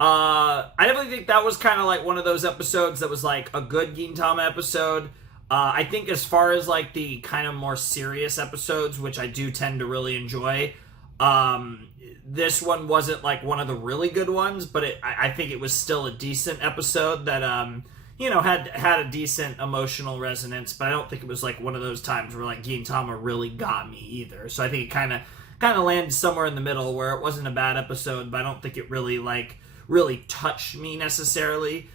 I definitely think that was kind of like one of those episodes that was like a good Gintama episode. I think as far as like the kind of more serious episodes, which I do tend to really enjoy, this one wasn't like one of the really good ones, but I think it was still a decent episode that had a decent emotional resonance. But I don't think it was like one of those times where like Gintama really got me either. So I think it kind of landed somewhere in the middle where it wasn't a bad episode, but I don't think it really touched me necessarily.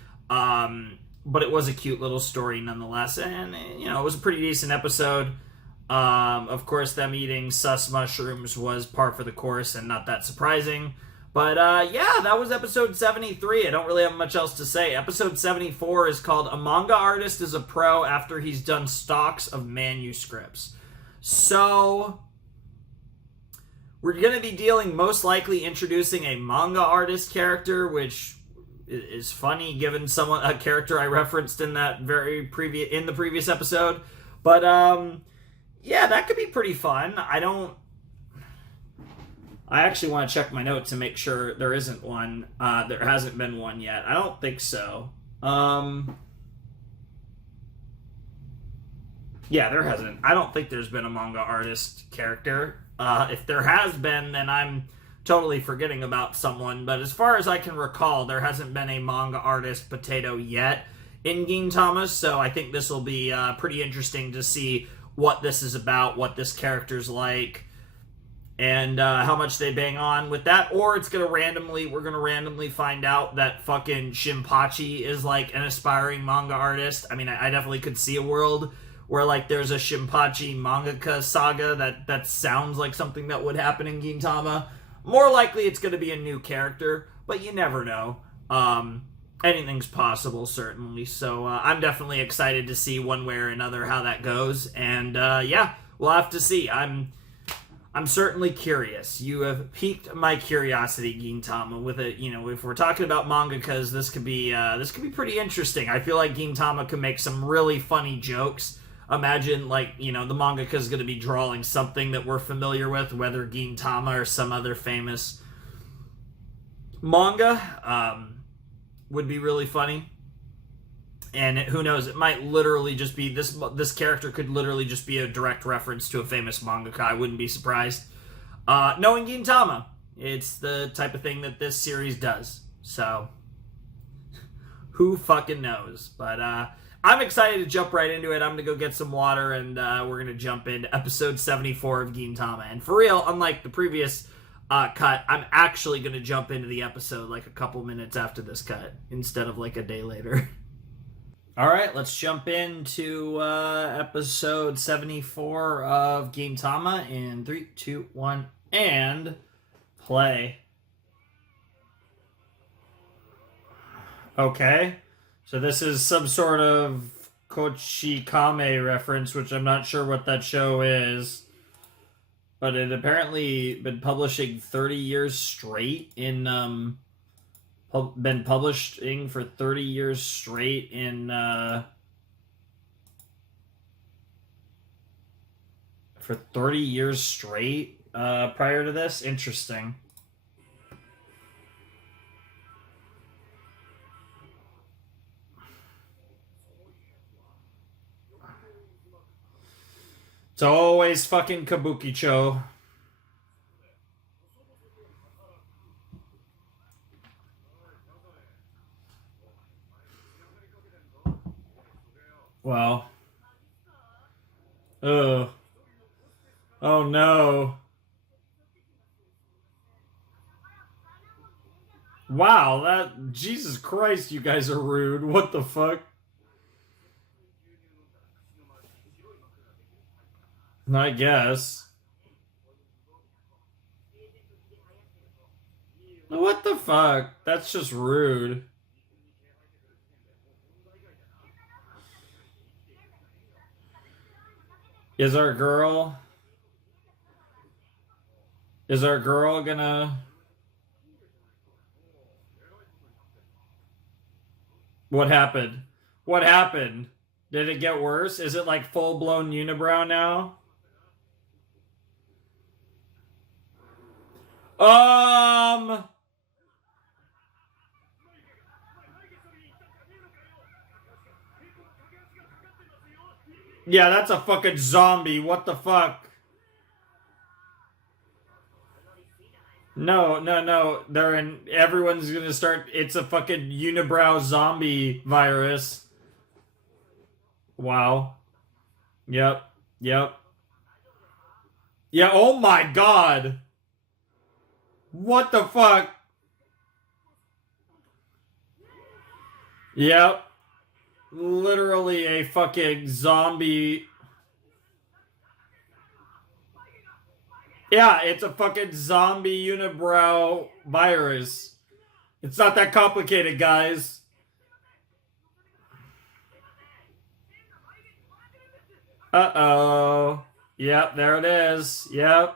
But it was a cute little story nonetheless, and it was a pretty decent episode. Of course, them eating sus mushrooms was par for the course and not that surprising. But yeah, that was episode 73. I don't really have much else to say. Episode 74 is called A Manga Artist is a Pro After He's Done Stocks of Manuscripts. So we're going to be dealing, most likely introducing a manga artist character, which is funny given a character I referenced in that the previous episode. But yeah, that could be pretty fun. I actually want to check my notes and make sure there isn't one. There hasn't been one yet. I don't think so. Yeah, there hasn't. I don't think there's been a manga artist character. If there has been, then I'm totally forgetting about someone. But as far as I can recall, there hasn't been a manga artist potato yet in Gintama. So I think this will be pretty interesting to see what this is about, what this character's like, and how much they bang on with that. Or we're gonna randomly find out that fucking Shinpachi is like an aspiring manga artist. I mean, I definitely could see a world where like there's a Shinpachi mangaka saga that sounds like something that would happen in Gintama. More likely it's going to be a new character, but you never know. Anything's possible, certainly. So I'm definitely excited to see one way or another how that goes. And yeah, we'll have to see. I'm certainly curious. You have piqued my curiosity, Gintama, with it. If we're talking about mangakas, this could be pretty interesting. I feel like Gintama could make some really funny jokes. Imagine, the mangaka is going to be drawing something that we're familiar with, whether Gintama or some other famous manga. Would be really funny. And who knows? It might literally just be this character could literally just be a direct reference to a famous mangaka. I wouldn't be surprised. Knowing Gintama, it's the type of thing that this series does. So, who fucking knows? But I'm excited to jump right into it. I'm gonna go get some water, and we're gonna jump into episode 74 of Gintama. And for real, unlike the previous cut, I'm actually gonna jump into the episode like a couple minutes after this cut instead of like a day later. All right, let's jump into episode 74 of Gintama in 3, 2, 1, and play. Okay, so this is some sort of Kochikame reference, which I'm not sure what that show is. But it apparently been publishing 30 years straight in been publishing for 30 years straight in for 30 years straight prior to this. Interesting. It's always fucking Kabukicho. Well. Ugh. Oh no. Wow, that... Jesus Christ, you guys are rude. What the fuck? I guess. What the fuck? That's just rude. Is our girl gonna... What happened? What happened? Did it get worse? Is it like full-blown unibrow now? Yeah, that's a fucking zombie. What the fuck? No. They're in... Everyone's gonna start... It's a fucking unibrow zombie virus. Wow. Yep. Yeah, oh my god! What the fuck? Yep. Literally a fucking zombie... Yeah, it's a fucking zombie unibrow virus. It's not that complicated, guys. Uh-oh. Yep, there it is. Yep.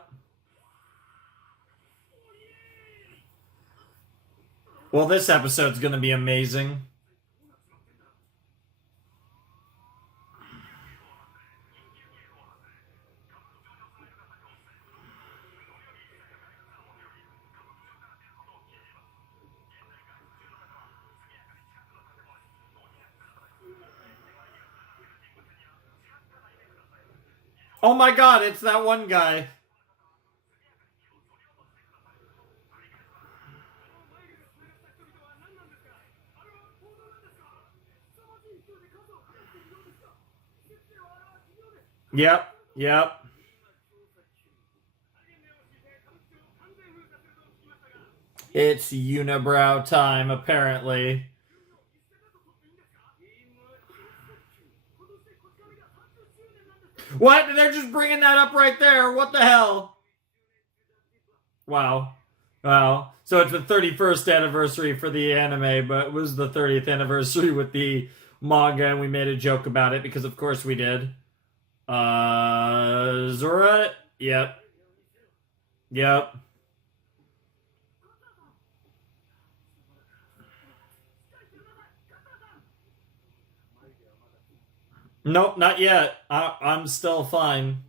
Well, this episode's gonna be amazing. Oh my god, it's that one guy. Yep. It's unibrow time, apparently. What? They're just bringing that up right there. What the hell? Wow. So it's the 31st anniversary for the anime, but it was the 30th anniversary with the manga, and we made a joke about it because, of course, we did. Zura? Yep. Nope, not yet. I'm still fine.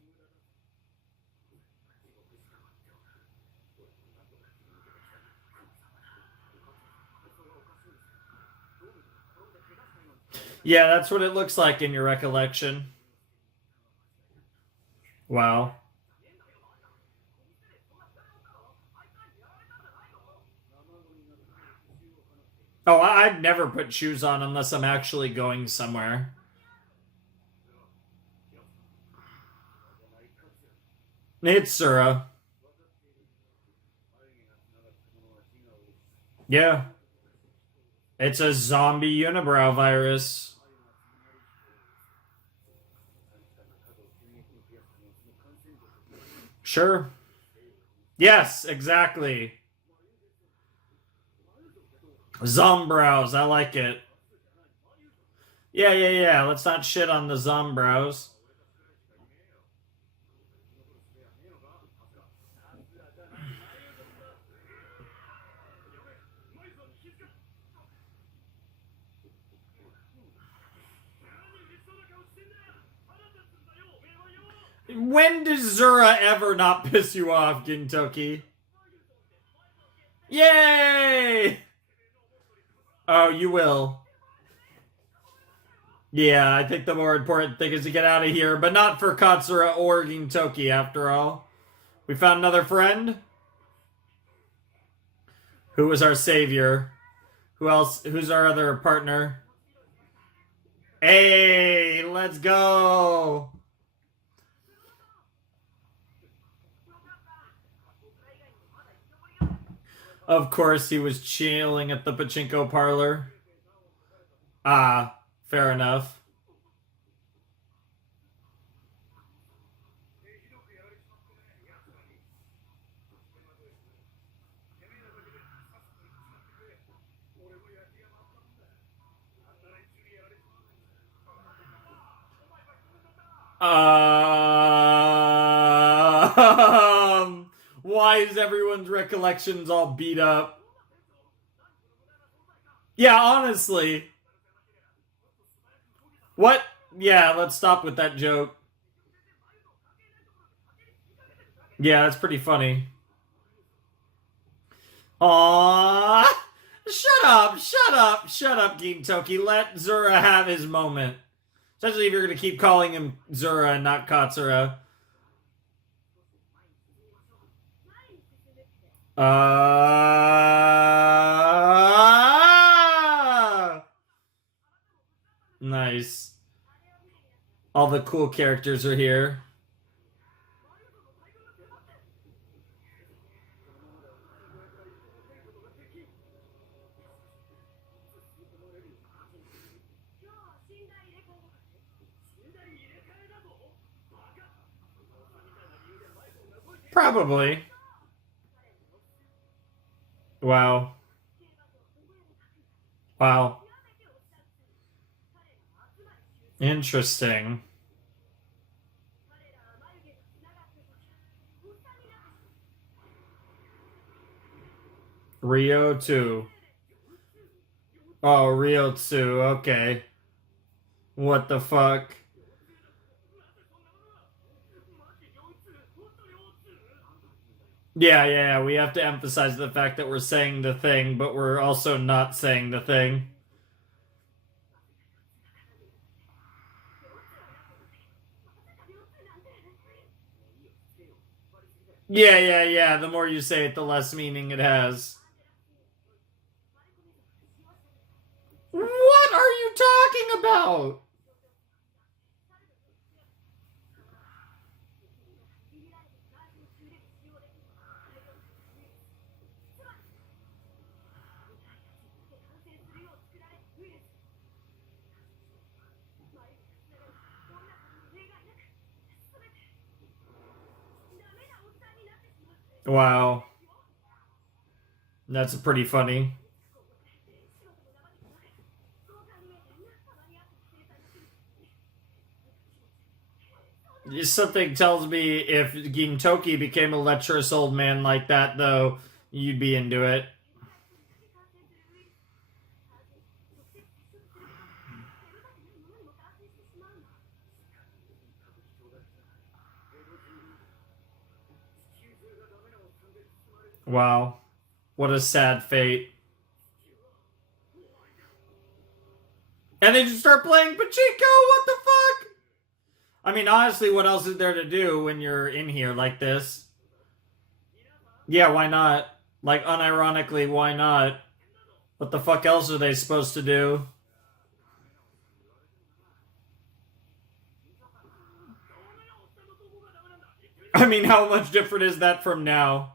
Yeah, that's what it looks like in your recollection. Wow. Oh, I'd never put shoes on unless I'm actually going somewhere. It's Zura. Yeah. It's a zombie unibrow virus. Sure. Yes, exactly. Zombrows, I like it. Yeah, yeah, yeah. Let's not shit on the zombrows. When does Zura ever not piss you off, Gintoki? Yay! Oh, you will. Yeah, I think the more important thing is to get out of here, but not for Katsura or Gintoki, after all. We found another friend. Who was our savior? Who else? Who's our other partner? Hey, let's go! Of course, he was chilling at the pachinko parlor. Ah, fair enough. Why is everyone's recollections all beat up? Yeah, honestly. What? Yeah, let's stop with that joke. Yeah, that's pretty funny. Aww. Shut up, Gintoki. Let Zura have his moment. Especially if you're gonna keep calling him Zura and not Katsura. Nice. All the cool characters are here. Probably. Wow. Wow. Interesting. Rio 2. Oh, Rio 2. Okay. What the fuck? Yeah, yeah, yeah. We have to emphasize the fact that we're saying the thing, but we're also not saying the thing. Yeah, yeah, yeah. The more you say it, the less meaning it has. What are you talking about? Wow. That's pretty funny. Something tells me if Gintoki became a lecherous old man like that, though, you'd be into it. Wow. What a sad fate. And they just start playing pachinko. What the fuck? I mean, honestly, what else is there to do when you're in here like this? Yeah, why not? Like, unironically, why not? What the fuck else are they supposed to do? I mean, how much different is that from now?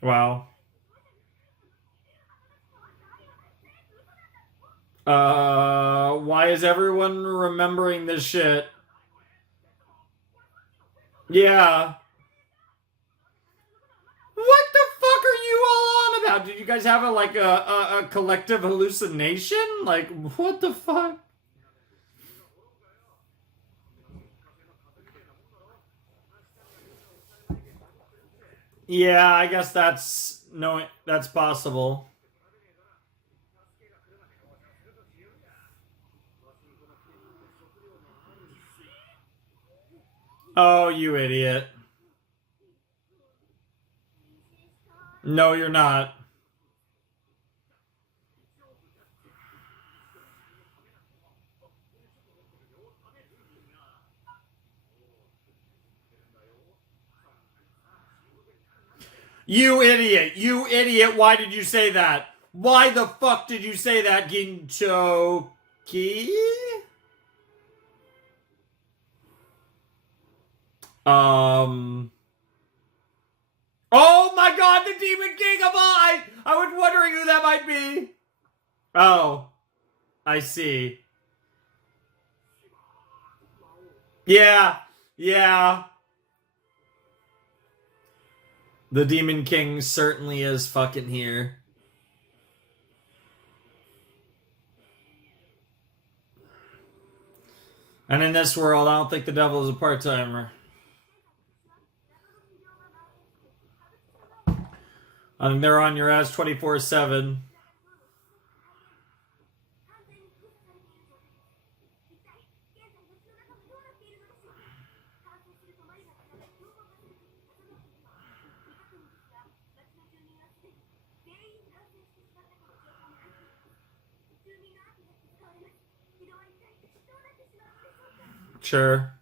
Wow. Why is everyone remembering this shit? Yeah. What the fuck are you all on about? Did you guys have a collective hallucination? Like, what the fuck? Yeah, I guess that's possible. Oh, you idiot. No, you're not. You idiot. You idiot. Why did you say that? Why the fuck did you say that, Gintoki? Oh my god, the Demon King of I was wondering who that might be. Oh. I see. Yeah. Yeah. The Demon King certainly is fucking here. And in this world, I don't think the devil is a part-timer. I think they're on your ass 24/7. Sure.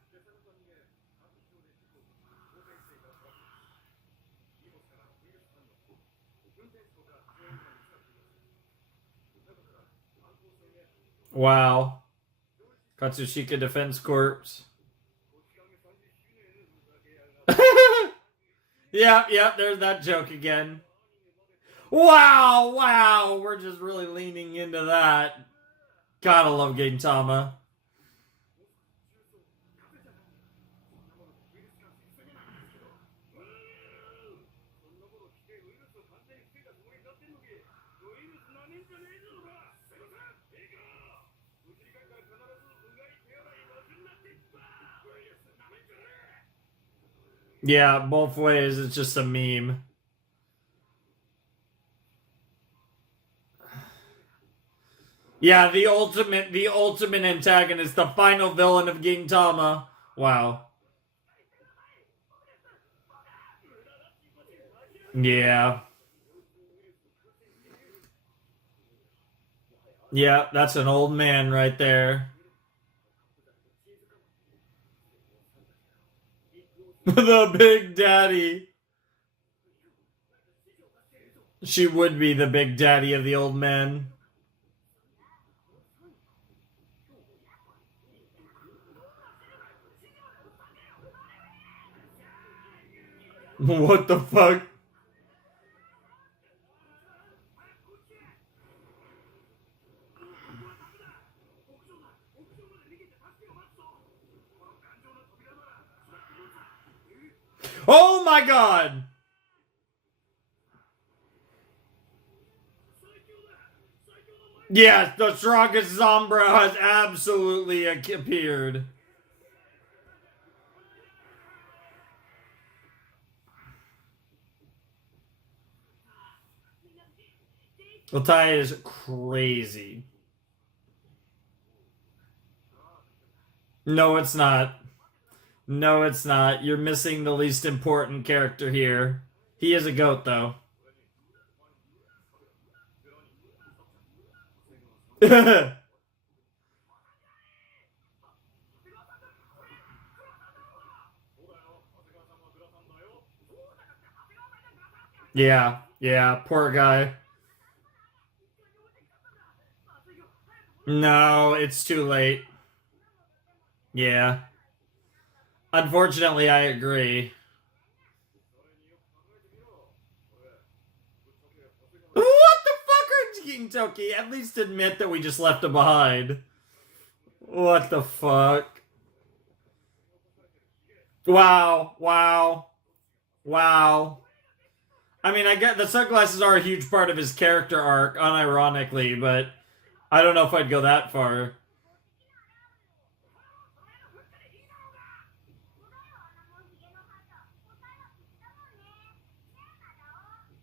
Wow. Katsushika Defense Corps. Yeah, there's that joke again. Wow, we're just really leaning into that. Gotta love Gintama. Yeah, both ways, it's just a meme. Yeah, the ultimate antagonist, the final villain of Gintama. Wow. Yeah. Yeah, that's an old man right there. The Big Daddy. She would be the Big Daddy of the old man. What the fuck? Oh my god! Yes, the strongest Zombra has absolutely appeared. Latai is crazy. No, it's not. No, it's not. You're missing the least important character here. He is a goat, though. Yeah, yeah, poor guy. No, it's too late. Yeah. Unfortunately, I agree. What the fuck are Gintoki? At least admit that we just left him behind. What the fuck? Wow, wow, wow. I mean, I get the sunglasses are a huge part of his character arc, unironically, but I don't know if I'd go that far.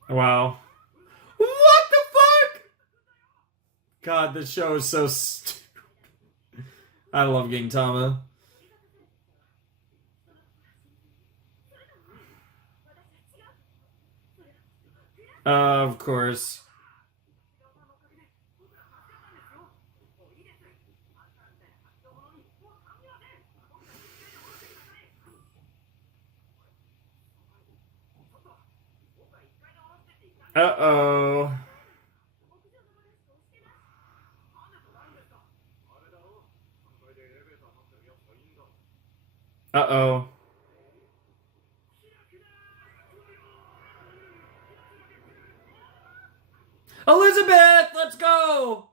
Wow. What the fuck? God, this show is so stupid. I love Gintama. Of course. Uh-oh. Uh-oh. Elizabeth, let's go!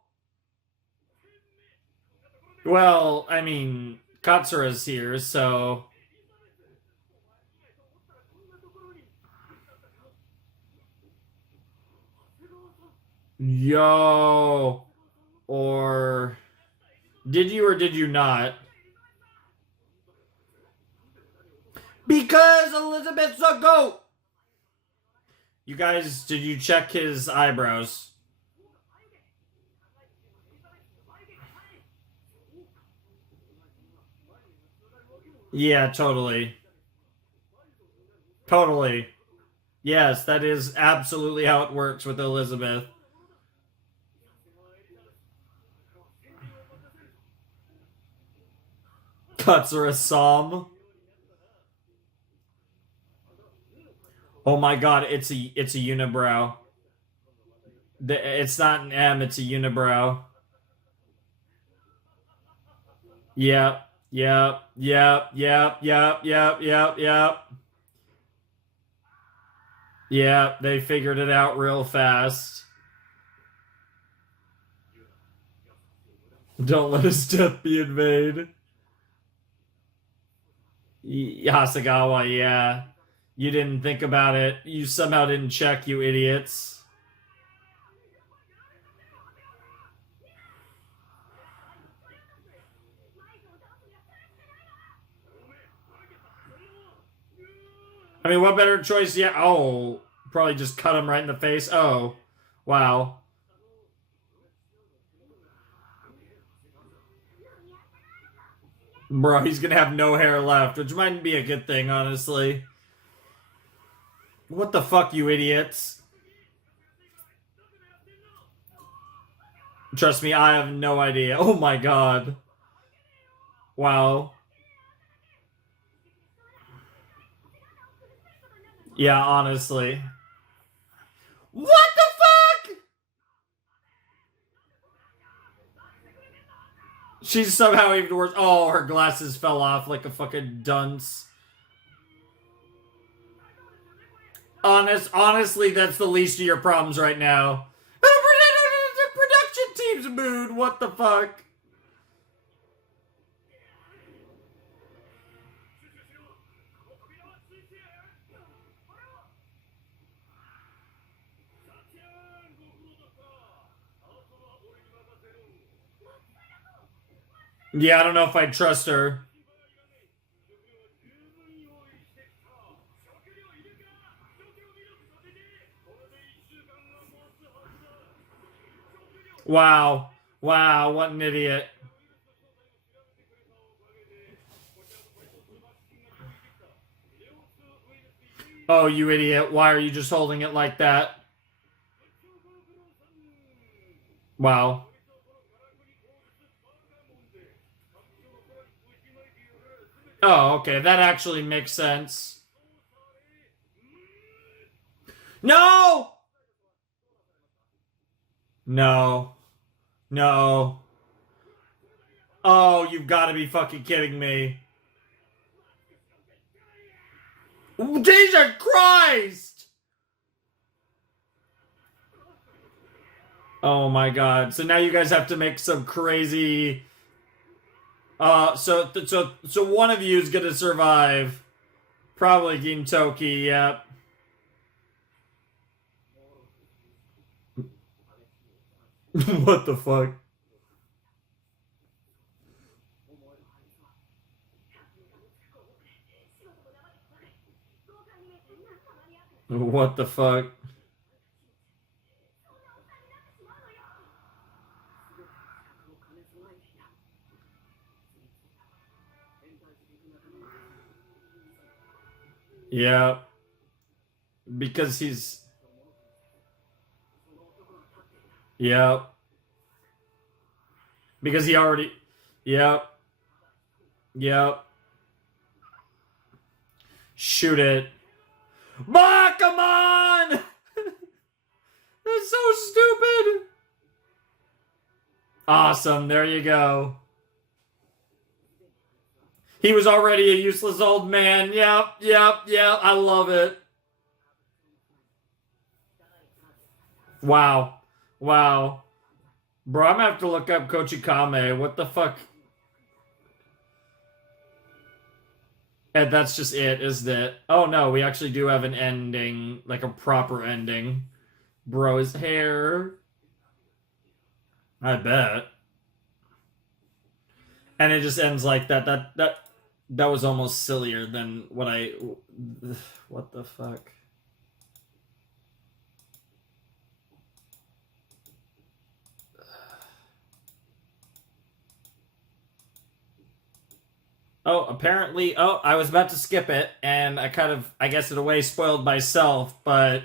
Well, I mean, Katsura's here, so... Yo! Or... Did you or did you not? Because Elizabeth's a goat! You guys, did you check his eyebrows? Yeah, totally. Totally. Yes, that is absolutely how it works with Elizabeth. Katsura Psalm. Oh my god, it's a unibrow. It's not an M, it's a unibrow. Yep, yep, yep, yep, yep, yep, yep, yep. Yeah, they figured it out real fast. Don't let his death be in vain. Hasagawa, yeah. You didn't think about it. You somehow didn't check, you idiots. I mean, what better choice? Yeah. Oh, probably just cut him right in the face. Oh, wow. Bro, he's gonna have no hair left, which might be a good thing, honestly. What the fuck, you idiots? Trust me, I have no idea. Oh my god. Wow. Yeah, honestly. What the fuck? She's somehow even worse. Oh, her glasses fell off like a fucking dunce. Honestly, that's the least of your problems right now. The production team's mood. What the fuck? Yeah, I don't know if I'd trust her. Wow. Wow, what an idiot. Oh, you idiot. Why are you just holding it like that? Wow. Oh, okay. That actually makes sense. No! No. No. Oh, you've got to be fucking kidding me. Jesus Christ! Oh my god. So now you guys have to make some crazy so one of you is gonna survive. Probably Gintoki, yep. What the fuck? What the fuck? Yeah. Because he's yeah. Because he already yep. Yep. Shoot it. Ah, come on! That's so stupid. Awesome. There you go. He was already a useless old man. Yep, yep, yep. I love it. Wow. Wow. Bro, I'm gonna have to look up Kochikame. What the fuck? And that's just it, isn't it? Oh no, we actually do have an ending, like a proper ending. Bro's hair. I bet. And it just ends like that. That was almost sillier than what I. What the fuck? Oh, apparently. Oh, I was about to skip it, and I kind of, I guess, in a way, spoiled myself. But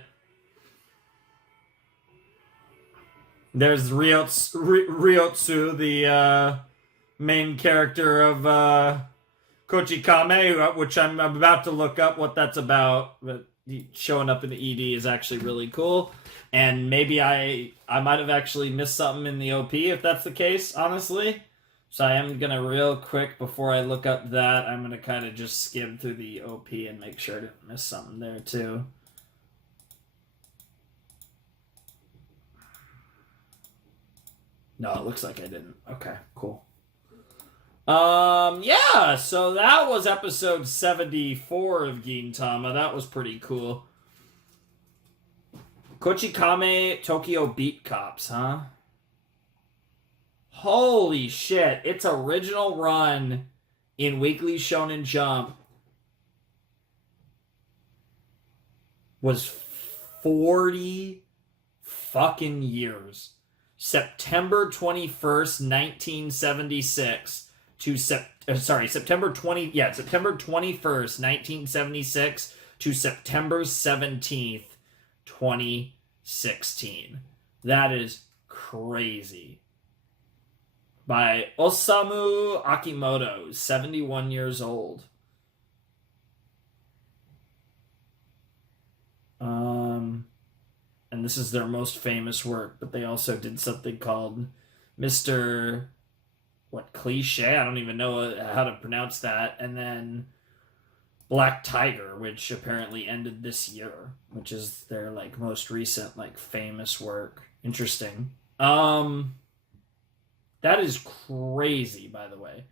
there's Ryotsu, the main character of Kochikame, which I'm about to look up what that's about. But showing up in the ED is actually really cool, and maybe I might have actually missed something in the OP if that's the case, honestly. So I am gonna real quick before I look up that I'm gonna kind of just skim through the OP and make sure I didn't miss something there too. No, it looks like I didn't. Okay, cool. Yeah, so that was episode 74 of Gintama. That was pretty cool. Kochikame Tokyo Beat Cops, huh? Holy shit, its original run in Weekly Shonen Jump was 40 fucking years. September 21st, 1976 to September 21st, 1976 to September 17th, 2016. That is crazy. By Osamu Akimoto, 71 years old. And this is their most famous work, but they also did something called Mr. What, Cliche? I don't even know how to pronounce that. And then Black Tiger, which apparently ended this year, which is their like most recent like famous work. Interesting. That is crazy, by the way.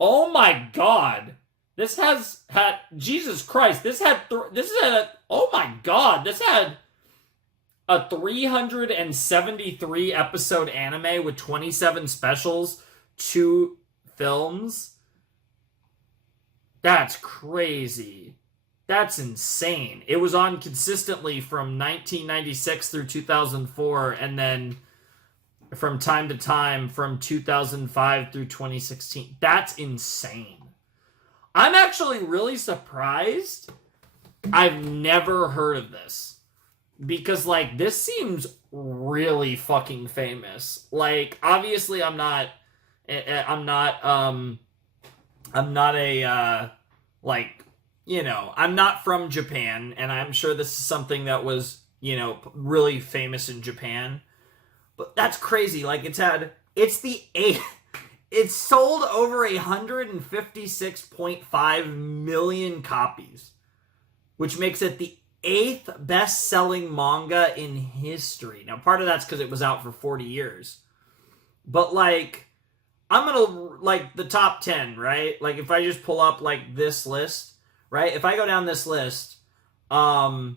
Oh my god. This has had Jesus Christ. This had oh my god. This had a 373 episode anime with 27 specials, 2 films. That's crazy. That's insane. It was on consistently from 1996 through 2004, and then from time to time from 2005 through 2016. That's insane. I'm actually really surprised I've never heard of this. Because, like, this seems really fucking famous. Like, obviously I'm not a, like, you know, I'm not from Japan, and I'm sure this is something that was, you know, really famous in Japan. But that's crazy. Like, it's the eighth, it's sold over 156.5 million copies, which makes it the eighth best-selling manga in history. Now, part of that's because it was out for 40 years. But, like, I'm gonna, like, the top 10, right? Like, if I just pull up, like, this list, right? If I go down this list, I've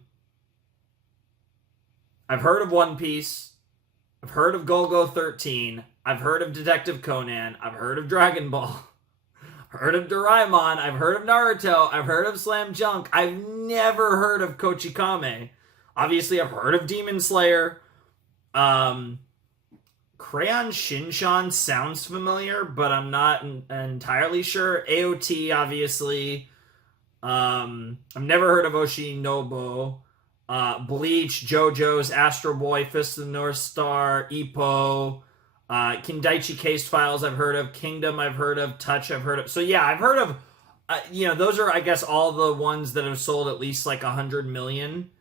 heard of One Piece, I've heard of Golgo 13, I've heard of Detective Conan, I've heard of Dragon Ball, I've heard of Doraemon, I've heard of Naruto, I've heard of Slam Junk, I've never heard of Kochikame. Obviously, I've heard of Demon Slayer. Crayon Shinshan sounds familiar, but I'm not entirely sure. AOT, obviously. I've never heard of Oshinobo. Bleach, JoJo's, Astro Boy, Fist of the North Star, Ippo, Kindaichi Case Files I've heard of, Kingdom I've heard of, Touch I've heard of. So yeah, I've heard of, you know, those are, I guess, all the ones that have sold at least like 100 million.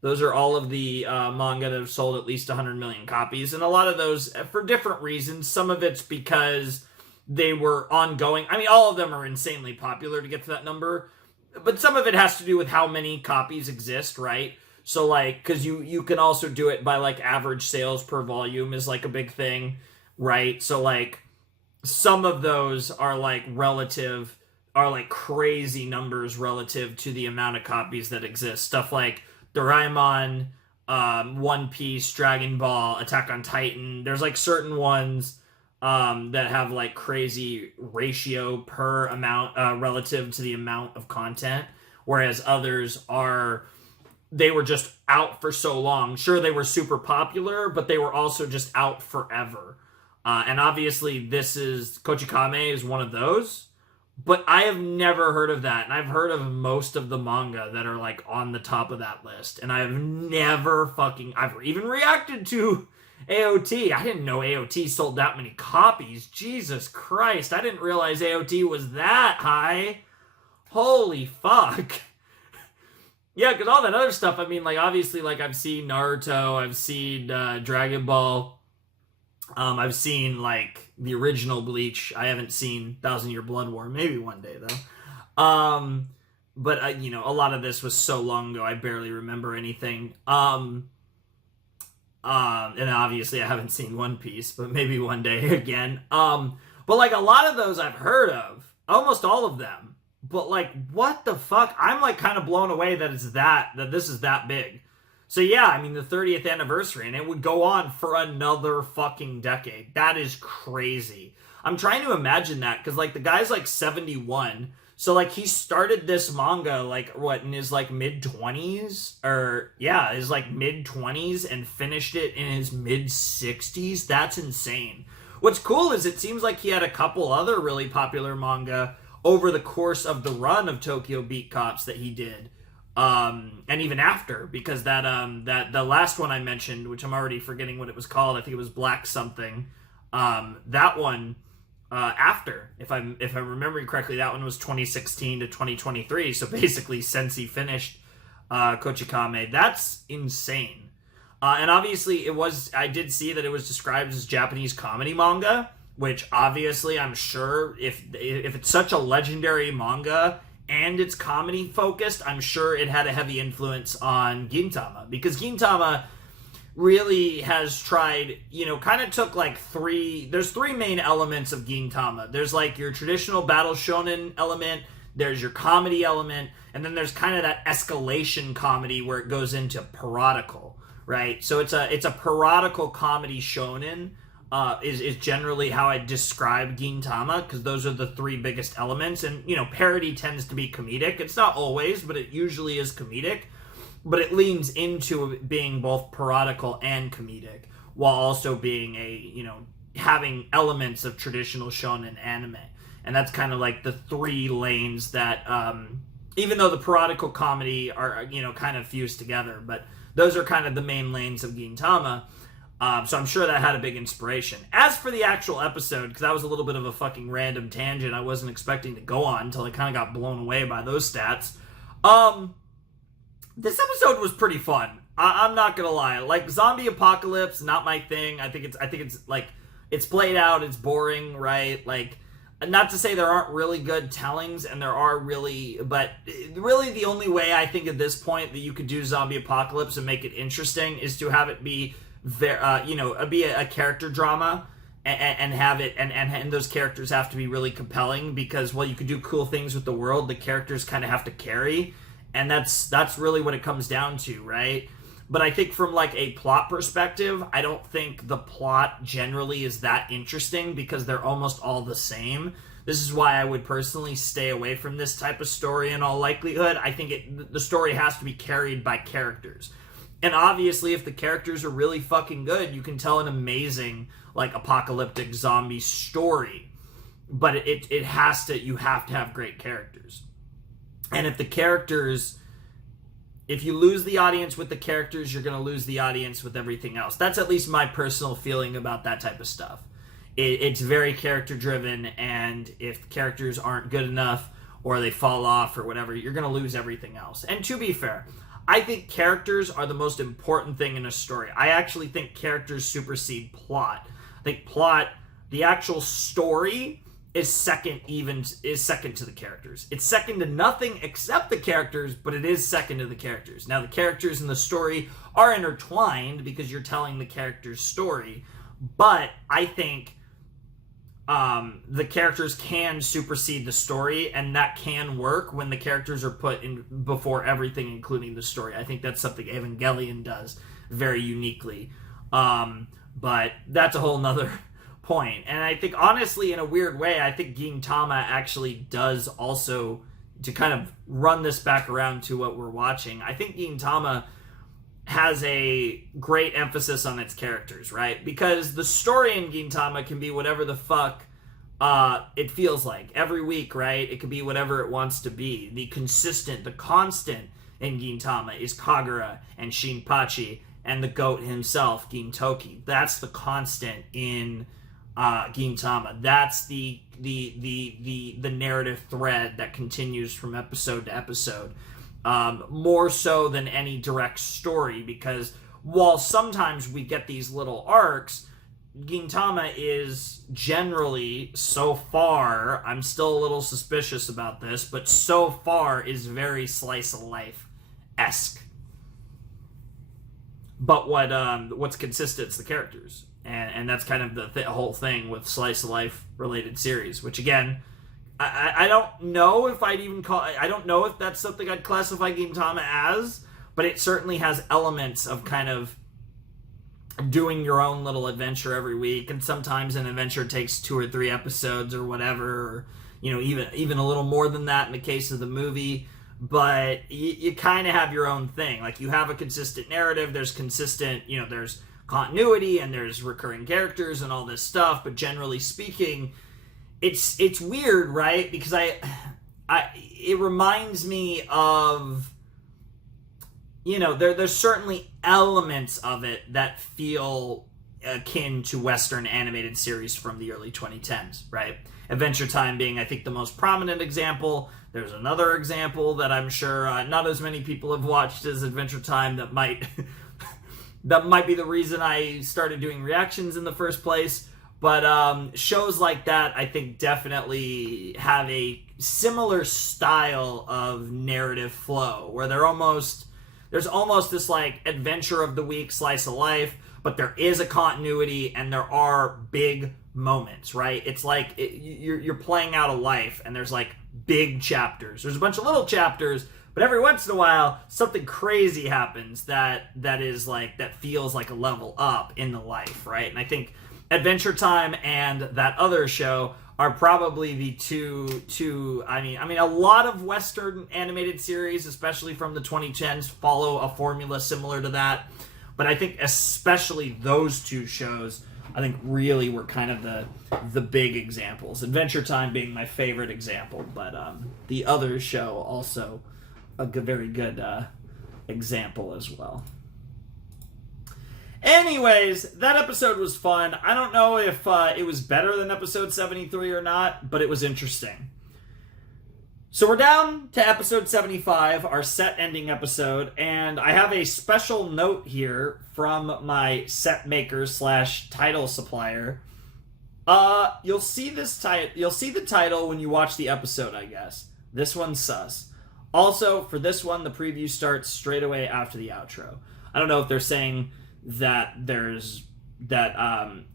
Those are all of the manga that have sold at least 100 million copies. And a lot of those, for different reasons. Some of it's because they were ongoing. I mean, all of them are insanely popular to get to that number. But some of it has to do with how many copies exist, right? So, like, because you can also do it by, like, average sales per volume is, like, a big thing, right? So, like, some of those are, like, crazy numbers relative to the amount of copies that exist. Stuff like Doraemon, One Piece, Dragon Ball, Attack on Titan. There's, like, certain ones that have, like, crazy ratio per amount relative to the amount of content, whereas others they were just out for so long. Sure, they were super popular, but they were also just out forever. And obviously, Kochikame is one of those. But I have never heard of that. And I've heard of most of the manga that are, like, on the top of that list. And I've even reacted to AOT. I didn't know AOT sold that many copies. Jesus Christ. I didn't realize AOT was that high. Holy fuck. Yeah, because all that other stuff, I mean, like, obviously, like, I've seen Naruto, I've seen Dragon Ball, I've seen, like, the original Bleach. I haven't seen Thousand Year Blood War. Maybe one day, though. But, you know, a lot of this was so long ago, I barely remember anything. And obviously, I haven't seen One Piece, but maybe one day again. But, like, a lot of those I've heard of. Almost all of them. But, like, what the fuck? I'm, like, kind of blown away that this is that big. So, yeah, I mean, the 30th anniversary, and it would go on for another fucking decade. That is crazy. I'm trying to imagine that, because, like, the guy's, like, 71. So, like, he started this manga, like, what, in his, like, mid-20s? Or, yeah, his, like, mid-20s, and finished it in his mid-60s? That's insane. What's cool is it seems like he had a couple other really popular manga over the course of the run of Tokyo Beat Cops that he did, and even after, because that the last one I mentioned, which I'm already forgetting what it was called, I think it was Black something, that one after, if I'm remembering correctly, that one was 2016 to 2023. So basically, since he finished Kochikame, that's insane. And obviously, I did see that it was described as Japanese comedy manga. Which, obviously, I'm sure if it's such a legendary manga and it's comedy-focused, I'm sure it had a heavy influence on Gintama. Because Gintama really has tried, you know, kind of took, like, there's three main elements of Gintama. There's, like, your traditional battle shonen element, there's your comedy element, and then there's kind of that escalation comedy where it goes into parodical, right? So it's a parodical comedy shonen. Is generally how I describe Gintama, because those are the three biggest elements. And, you know, parody tends to be comedic. It's not always, but it usually is comedic. But it leans into being both parodical and comedic, while also being having elements of traditional shonen anime. And that's kind of like the three lanes that even though the parodical comedy are, you know, kind of fused together. But those are kind of the main lanes of Gintama. So I'm sure that had a big inspiration. As for the actual episode, because that was a little bit of a fucking random tangent I wasn't expecting to go on until I kind of got blown away by those stats. This episode was pretty fun. I'm not gonna lie. Like, zombie apocalypse, not my thing. I think it's like, it's played out, it's boring, right? Like, not to say there aren't really good tellings, and there are really, but really the only way I think at this point that you could do zombie apocalypse and make it interesting is to have it be be a character drama, and have it, and those characters have to be really compelling, because while you could do cool things with the world, the characters kind of have to carry, and that's really what it comes down to, right? But I think from like a plot perspective, I don't think the plot generally is that interesting, because they're almost all the same. This is why I would personally stay away from this type of story in all likelihood. I think the story has to be carried by characters. And obviously, if the characters are really fucking good, you can tell an amazing, like, apocalyptic zombie story. But you have to have great characters. And if you lose the audience with the characters, you're going to lose the audience with everything else. That's at least my personal feeling about that type of stuff. It's very character-driven, and if characters aren't good enough, or they fall off, or whatever, you're going to lose everything else. And to be fair, I think characters are the most important thing in a story. I actually think characters supersede plot. I think plot, the actual story, is second to the characters. It's second to nothing except the characters, but it is second to the characters. Now, the characters and the story are intertwined because you're telling the character's story, but I think the characters can supersede the story, and that can work when the characters are put in before everything, including the story. I think that's something Evangelion does very uniquely. But that's a whole nother point. And I think, honestly, in a weird way, I think Gintama actually does also, to kind of run this back around to what we're watching, I think Gintama has a great emphasis on its characters, right? Because the story in Gintama can be whatever the fuck it feels like every week, right? It could be whatever it wants to be. The constant in Gintama is Kagura and Shinpachi and the goat himself, Gintoki. That's the constant in Gintama. That's the narrative thread that continues from episode to episode. More so than any direct story, because while sometimes we get these little arcs, Gintama is generally, so far, I'm still a little suspicious about this, but so far is very slice of life-esque. But what's consistent is the characters, and that's kind of the whole thing with slice of life related series, which again, I don't know if I'd even call... I don't know if that's something I'd classify Gintama as, but it certainly has elements of kind of doing your own little adventure every week, and sometimes an adventure takes 2 or 3 episodes or whatever, or, you know, even a little more than that in the case of the movie, but you kind of have your own thing. Like, you have a consistent narrative, there's consistent, you know, there's continuity, and there's recurring characters and all this stuff, but generally speaking, it's weird, right? Because it reminds me of, you know, there's certainly elements of it that feel akin to Western animated series from the early 2010s, right? Adventure Time being, I think, the most prominent example. There's another example that I'm sure not as many people have watched as Adventure Time that might be the reason I started doing reactions in the first place. But shows like that, I think, definitely have a similar style of narrative flow, where there's almost this, like, adventure of the week, slice of life, but there is a continuity, and there are big moments, right? It's like you're playing out a life, and there's, like, big chapters. There's a bunch of little chapters, but every once in a while, something crazy happens that feels like a level up in the life, right? And I think Adventure Time and that other show are probably the two. I mean, a lot of Western animated series, especially from the 2010s, follow a formula similar to that. But I think especially those two shows I think really were kind of the big examples. Adventure Time being my favorite example, but the other show also a very good example as well. Anyways, that episode was fun. I don't know if it was better than episode 73 or not, but it was interesting. So we're down to episode 75, our set ending episode, and I have a special note here from my set maker / title supplier. You'll see you'll see the title when you watch the episode, I guess. This one's sus. Also, for this one, the preview starts straight away after the outro. I don't know if they're saying that there's that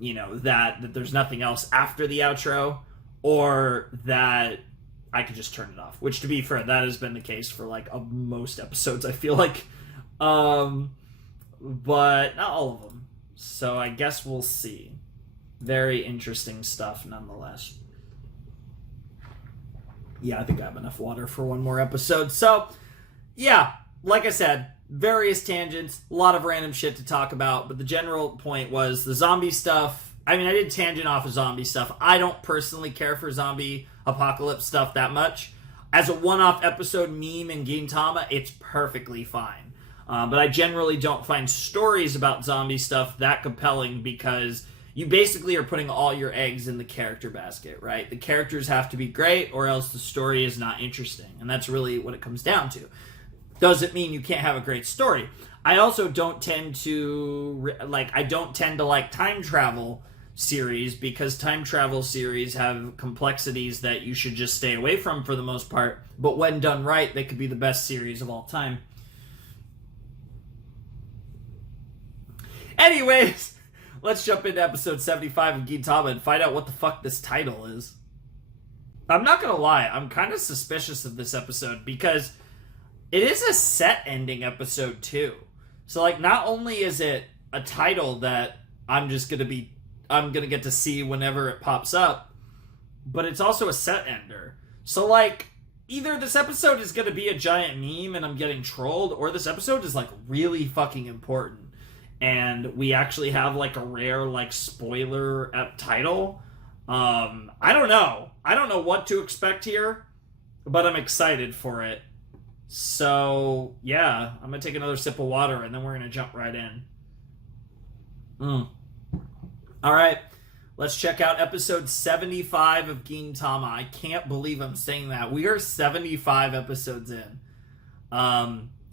there's nothing else after the outro, or that I could just turn it off. Which, to be fair, that has been the case for like most episodes, I feel like, but not all of them. So I guess we'll see. Very interesting stuff, nonetheless. Yeah, I think I have enough water for one more episode. So, yeah, like I said, various tangents, a lot of random shit to talk about, but the general point was the zombie stuff. I mean, I did tangent off of zombie stuff. I don't personally care for zombie apocalypse stuff that much. As a one-off episode meme in Gintama, it's perfectly fine. But I generally don't find stories about zombie stuff that compelling because you basically are putting all your eggs in the character basket, right? The characters have to be great or else the story is not interesting. And that's really what it comes down to. Doesn't mean you can't have a great story. I also don't tend to like time travel series because time travel series have complexities that you should just stay away from for the most part. But when done right, they could be the best series of all time. Anyways, let's jump into episode 75 of Gintama and find out what the fuck this title is. I'm not gonna lie, I'm kind of suspicious of this episode because it is a set ending episode too. So like, not only is it a title that I'm gonna get to see whenever it pops up, but it's also a set ender. So like, either this episode is gonna be a giant meme and I'm getting trolled, or this episode is like really fucking important. And we actually have like a rare like spoiler title. I don't know. I don't know what to expect here, but I'm excited for it. So, yeah, I'm going to take another sip of water and then we're going to jump right in. All right, let's check out episode 75 of Gintama. I can't believe I'm saying that. We are 75 episodes in.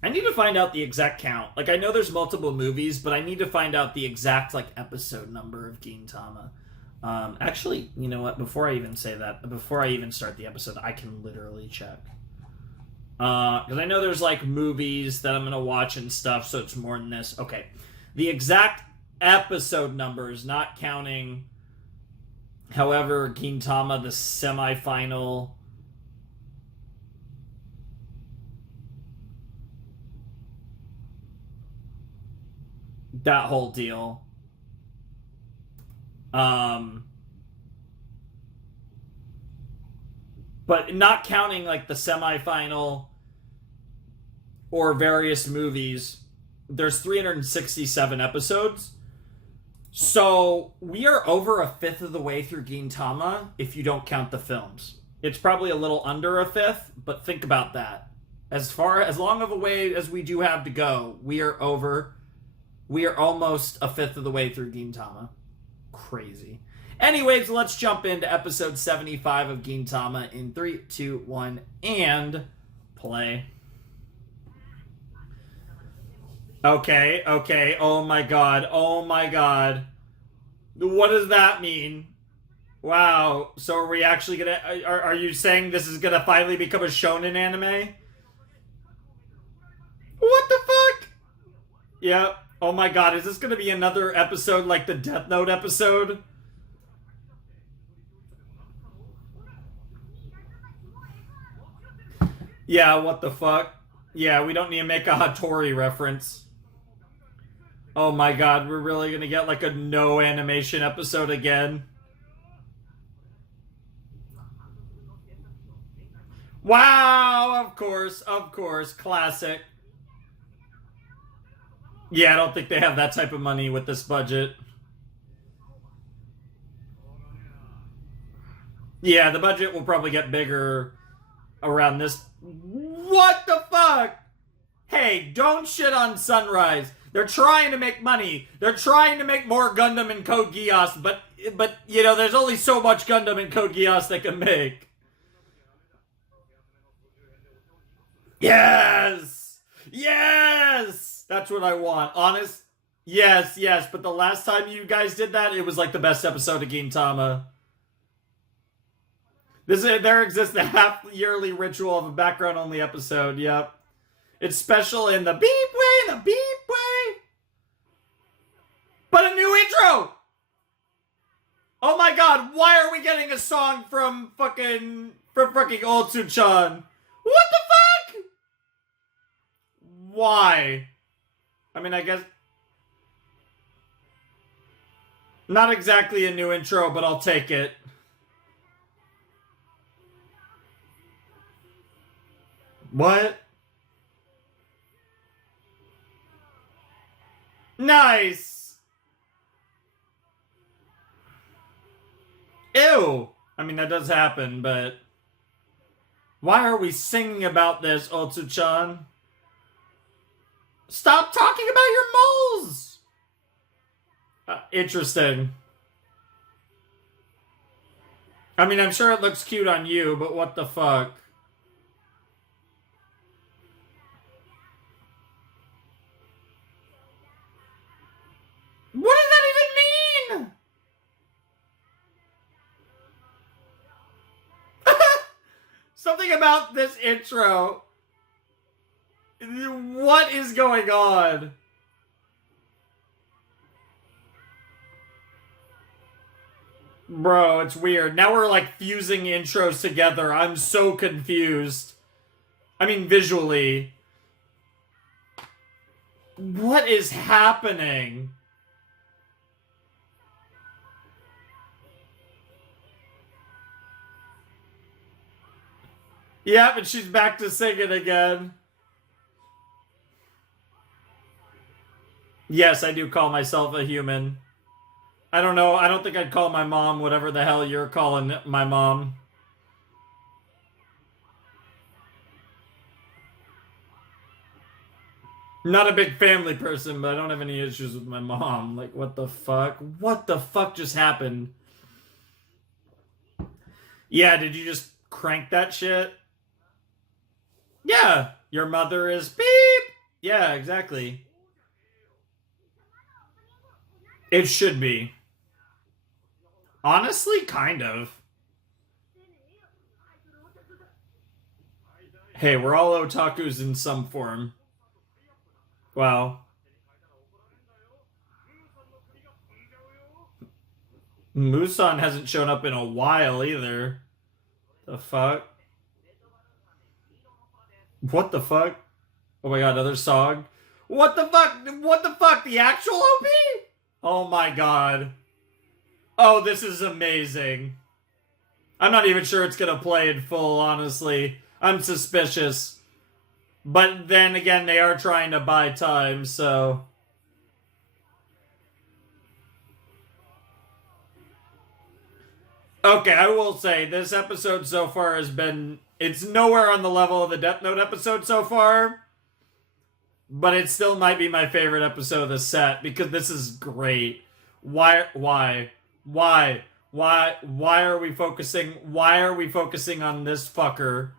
I need to find out the exact count. Like, I know there's multiple movies, but I need to find out the exact, like, episode number of Gintama. Actually, you know what? Before I even start the episode, I can literally check. Because I know there's, like, movies that I'm going to watch and stuff, so it's more than this. Okay. The exact episode numbers, not counting, however, Gintama, the semifinal. That whole deal. But not counting, like, the semifinal or various movies, there's 367 episodes. So we are over a fifth of the way through Gintama if you don't count the films. It's probably a little under a fifth, but think about that. As long of a way as we do have to go, we are almost a fifth of the way through Gintama. Crazy. Anyways, let's jump into episode 75 of Gintama in 3, 2, 1, and play. Okay. Oh my god. What does that mean? Wow. So are we actually gonna... Are you saying this is gonna finally become a shonen anime? What the fuck? Yep. Oh my god, is this gonna be another episode like the Death Note episode? Yeah, what the fuck? Yeah, we don't need to make a Hattori reference. Oh my god, we're really gonna get like a no animation episode again? Wow, of course, classic. Yeah, I don't think they have that type of money with this budget. Yeah, the budget will probably get bigger around this. What the fuck? Hey, don't shit on Sunrise. They're trying to make money. They're trying to make more Gundam and Code Geass, but you know, there's only so much Gundam and Code Geass they can make. Yes! Yes! That's what I want. Honest? Yes, yes, but the last time you guys did that, it was like the best episode of Gintama. There exists a half-yearly ritual of a background-only episode, yep. It's special in the beep way, the beep way. But a new intro! Oh my god, why are we getting a song from fucking Otsu-chan? What the fuck? Why? I mean, I guess... Not exactly a new intro, but I'll take it. What? Nice! Ew! I mean, that does happen, but... Why are we singing about this, Otsu-chan? Stop talking about your moles! Interesting. I mean, I'm sure it looks cute on you, but what the fuck? What does that even mean? Something about this intro. What is going on? Bro, it's weird. Now we're like fusing intros together. I'm so confused. I mean, visually. What is happening? Yeah, but she's back to singing again. Yes, I do call myself a human. I don't know. I don't think I'd call my mom whatever the hell you're calling my mom. Not a big family person, but I don't have any issues with my mom. Like, what the fuck? What the fuck just happened? Yeah, did you just crank that shit? Yeah, your mother is beep. Yeah, exactly. It should be. Honestly, kind of. Hey, we're all otakus in some form. Wow. Musan hasn't shown up in a while either. The fuck? What the fuck? Oh my god, another song? What the fuck? What the fuck? The actual OP? Oh my god. Oh, this is amazing. I'm not even sure it's gonna play in full, honestly. I'm suspicious. But then again, they are trying to buy time, so... Okay, I will say, this episode so far has been... It's nowhere on the level of the Death Note episode so far. But it still might be my favorite episode of the set, because this is great. Why are we focusing on this fucker?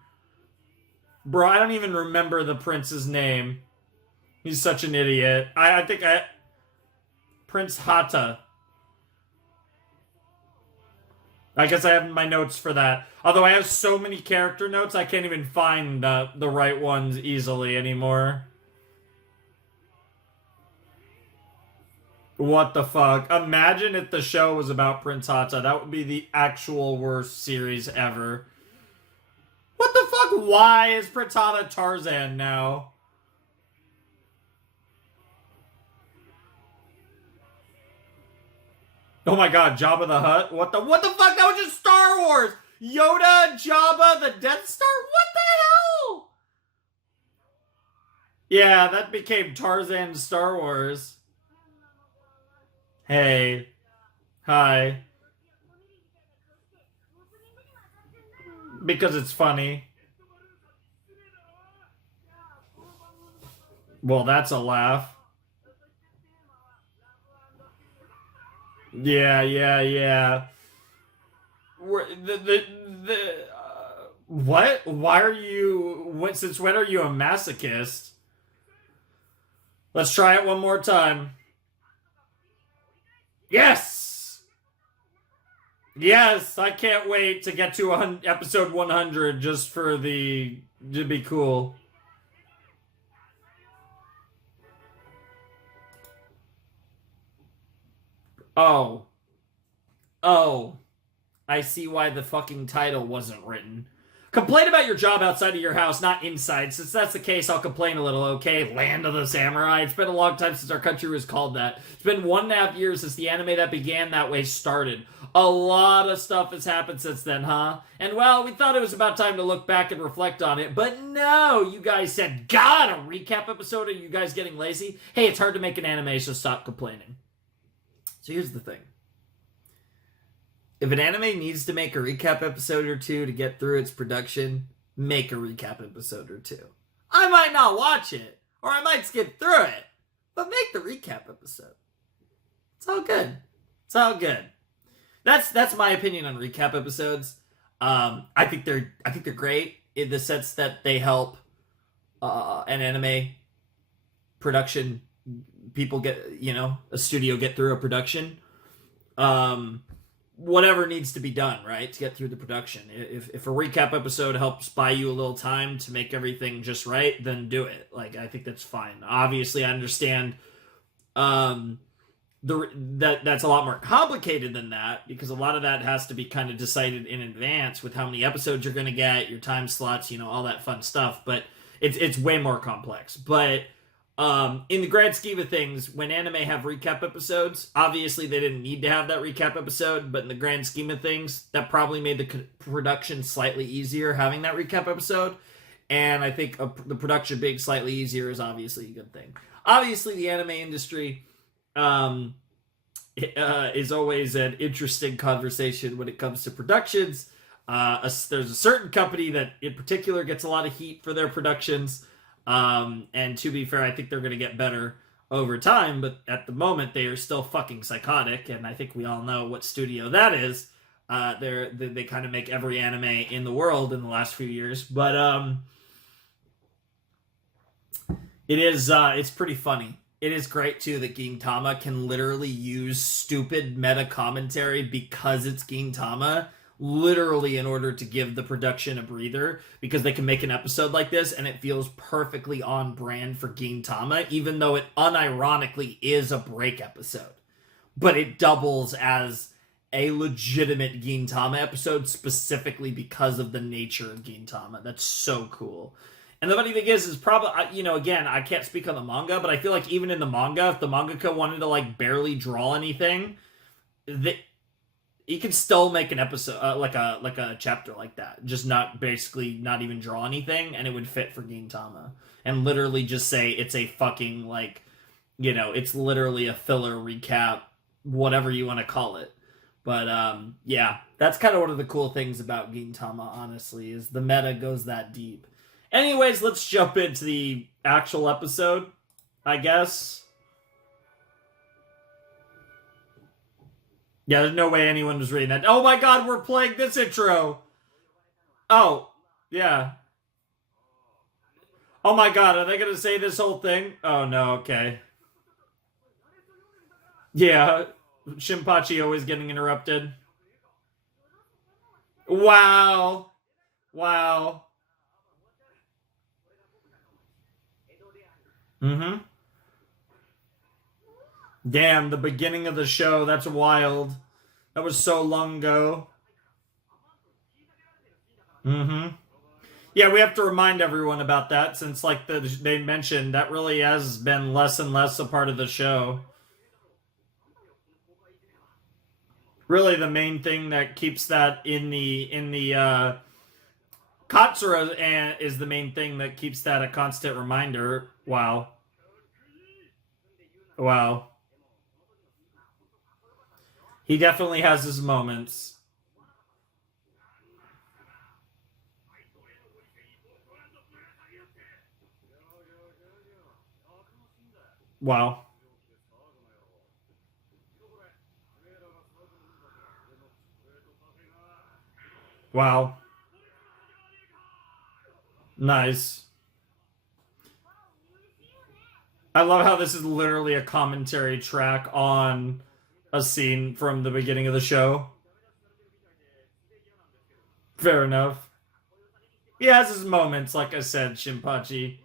Bro, I don't even remember the prince's name. He's such an idiot. I think Prince Hata. I guess I have my notes for that. Although I have so many character notes, I can't even find the right ones easily anymore. What the fuck? Imagine if the show was about Prince Hata. That would be the actual worst series ever. What the fuck? Why is Prince Hata Tarzan now? Oh my god, Jabba the Hutt? What the fuck? That was just Star Wars! Yoda, Jabba, the Death Star? What the hell? Yeah, that became Tarzan Star Wars. Hey. Hi. Because it's funny. Well, that's a laugh. Yeah, yeah, yeah. What? Why are you? Since when are you a masochist? Let's try it one more time. Yes! Yes! I can't wait to get to episode 100 just for to be cool. Oh. Oh. I see why the fucking title wasn't written. Complain about your job outside of your house, not inside. Since that's the case, I'll complain a little, okay? Land of the Samurai. It's been a long time since our country was called that. It's been 1.5 years since the anime that began that way started. A lot of stuff has happened since then, huh? And well, we thought it was about time to look back and reflect on it, but no! You guys said, God, a recap episode? Are you guys getting lazy? Hey, it's hard to make an anime, so stop complaining. So here's the thing. If an anime needs to make a recap episode or two to get through its production, make a recap episode or two. I might not watch it, or I might skip through it, but make the recap episode. It's all good. It's all good. That's my opinion on recap episodes. I think they're great in the sense that they help an anime production people get, a studio get through a production. Whatever needs to be done, right, to get through the production. If a recap episode helps buy you a little time to make everything just right, then do it. Like, I think that's fine. Obviously, I understand that's a lot more complicated than that, because a lot of that has to be kind of decided in advance with how many episodes you're going to get, your time slots, all that fun stuff. But it's way more complex. But in the grand scheme of things, when anime have recap episodes, obviously they didn't need to have that recap episode, but in the grand scheme of things, that probably made the production slightly easier having that recap episode. And I think the production being slightly easier is obviously a good thing. Obviously, the anime industry is always an interesting conversation when it comes to productions. There's a certain company that in particular gets a lot of heat for their productions. And to be fair, I think they're going to get better over time, but at the moment they are still fucking psychotic, and I think we all know what studio that is. They kind of make every anime in the world in the last few years, but it's pretty funny. It is great too that Gintama can literally use stupid meta commentary because it's Gintama, literally in order to give the production a breather, because they can make an episode like this and it feels perfectly on brand for Gintama, even though it unironically is a break episode. But it doubles as a legitimate Gintama episode specifically because of the nature of Gintama. That's so cool. And the funny thing is probably, again, I can't speak on the manga, but I feel like even in the manga, if the mangaka wanted to barely draw anything, he could still make an episode, like a chapter like that, just not even draw anything, and it would fit for Gintama. And literally just say it's a fucking, it's literally a filler recap, whatever you want to call it. But, yeah, that's kind of one of the cool things about Gintama, honestly, is the meta goes that deep. Anyways, let's jump into the actual episode, I guess. Yeah, there's no way anyone was reading that. Oh my god, we're playing this intro! Oh, yeah. Oh my god, are they gonna say this whole thing? Oh no, okay. Yeah, Shinpachi always getting interrupted. Wow. Wow. Mm-hmm. Damn, the beginning of the show, that's wild. That was so long ago. Mm-hmm. Yeah, we have to remind everyone about that, since, they mentioned, that really has been less and less a part of the show. Really, the main thing that keeps that in the Katsura is the main thing that keeps that a constant reminder. Wow. Wow. He definitely has his moments. Wow. Wow. Nice. I love how this is literally a commentary track on a scene from the beginning of the show. Fair enough. He has his moments, like I said, Shinpachi.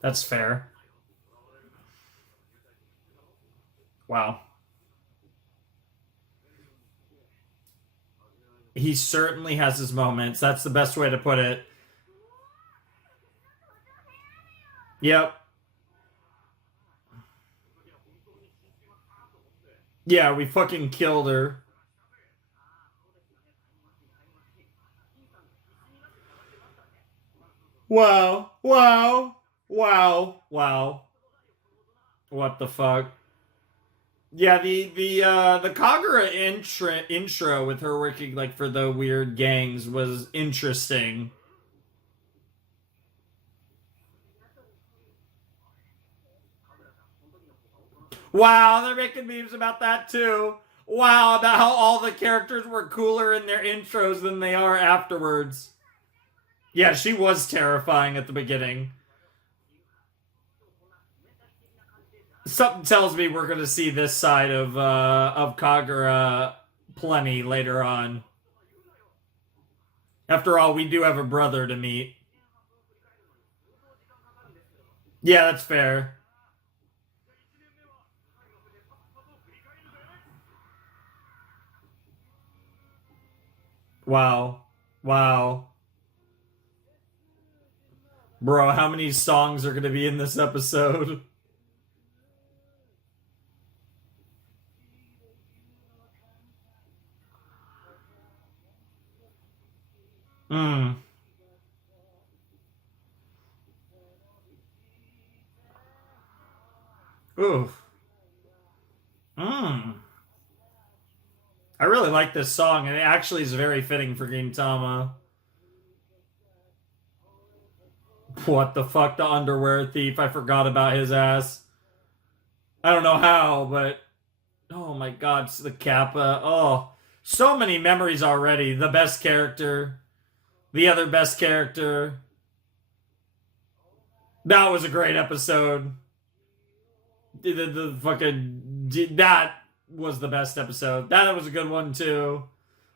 That's fair. Wow. He certainly has his moments. That's the best way to put it. Yep. Yeah, we fucking killed her. Wow. Wow. Wow. Wow. What the fuck? Yeah, the Kagura intro with her working like for the weird gangs was interesting. Wow, they're making memes about that too. Wow, about how all the characters were cooler in their intros than they are afterwards. Yeah, she was terrifying at the beginning. Something tells me we're gonna see this side of Kagura plenty later on. After all, we do have a brother to meet. Yeah, that's fair. Wow. Wow. Bro, how many songs are going to be in this episode? Hmm. Oof. Hmm. I really like this song, and it actually is very fitting for Gintama. What the fuck, the underwear thief? I forgot about his ass. I don't know how, but oh my god, it's the Kappa. Oh, so many memories already. The best character, the other best character. That was a great episode. The fucking that was the best episode. That was a good one too.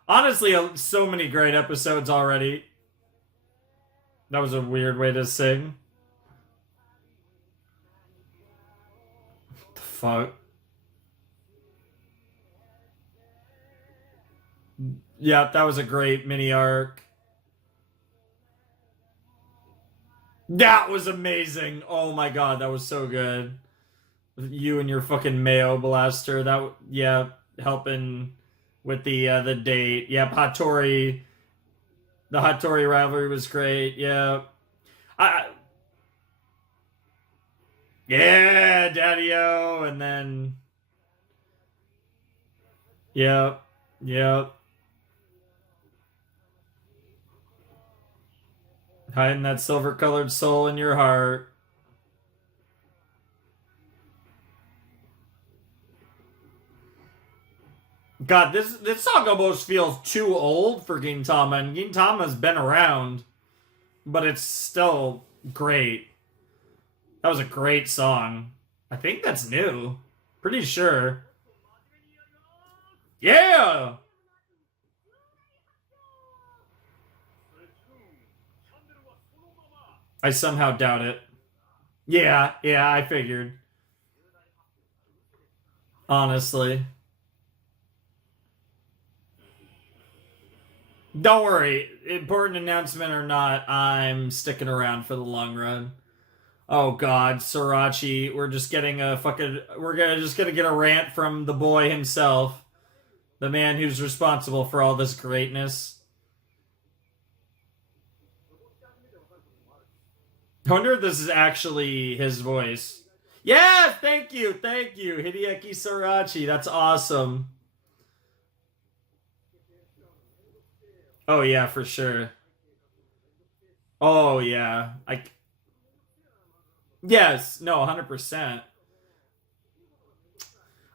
Honestly, so many great episodes already. That was a weird way to sing. What the fuck? Yeah, that was a great mini arc. That was amazing. Oh my god, that was so good. You and your fucking Mayo blaster. That yeah, helping with the date. Yep, Hattori. The Hattori rivalry was great. Yeah. I yeah, Daddy-O, and then yep, yep. Hiding that silver colored soul in your heart. God, this song almost feels too old for Gintama, and Gintama's been around, but it's still great. That was a great song. I think that's new. Pretty sure. Yeah! I somehow doubt it. Yeah, yeah, I figured. Honestly. Don't worry. Important announcement or not, I'm sticking around for the long run. Oh god, Srirachi, we're just getting a fucking just gonna get a rant from the boy himself. The man who's responsible for all this greatness. I wonder if this is actually his voice. Yeah, thank you, Hideaki Sarachi. That's awesome. Oh yeah, for sure. Oh yeah, Yes, no, 100%.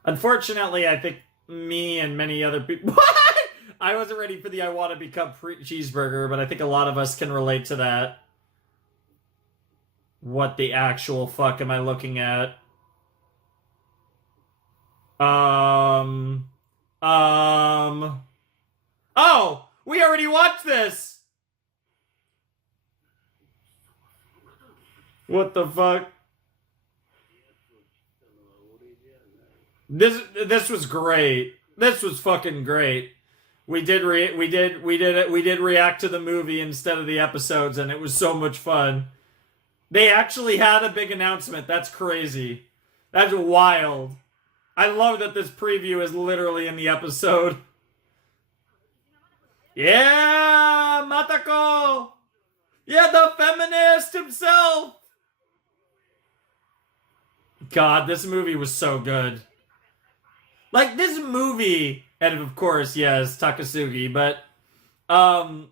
Unfortunately, I think me and many other people. What? I wasn't ready for the I want to become cheeseburger, but I think a lot of us can relate to that. What the actual fuck am I looking at? Um. Um. Oh! We already watched this! What the fuck? This was great. This was fucking great. We did react to the movie instead of the episodes, and it was so much fun. They actually had a big announcement. That's crazy. That's wild. I love that this preview is literally in the episode. Yeah, Matako. Yeah, the feminist himself. God, this movie was so good. Like this movie, and of course, yes, Takasugi, but um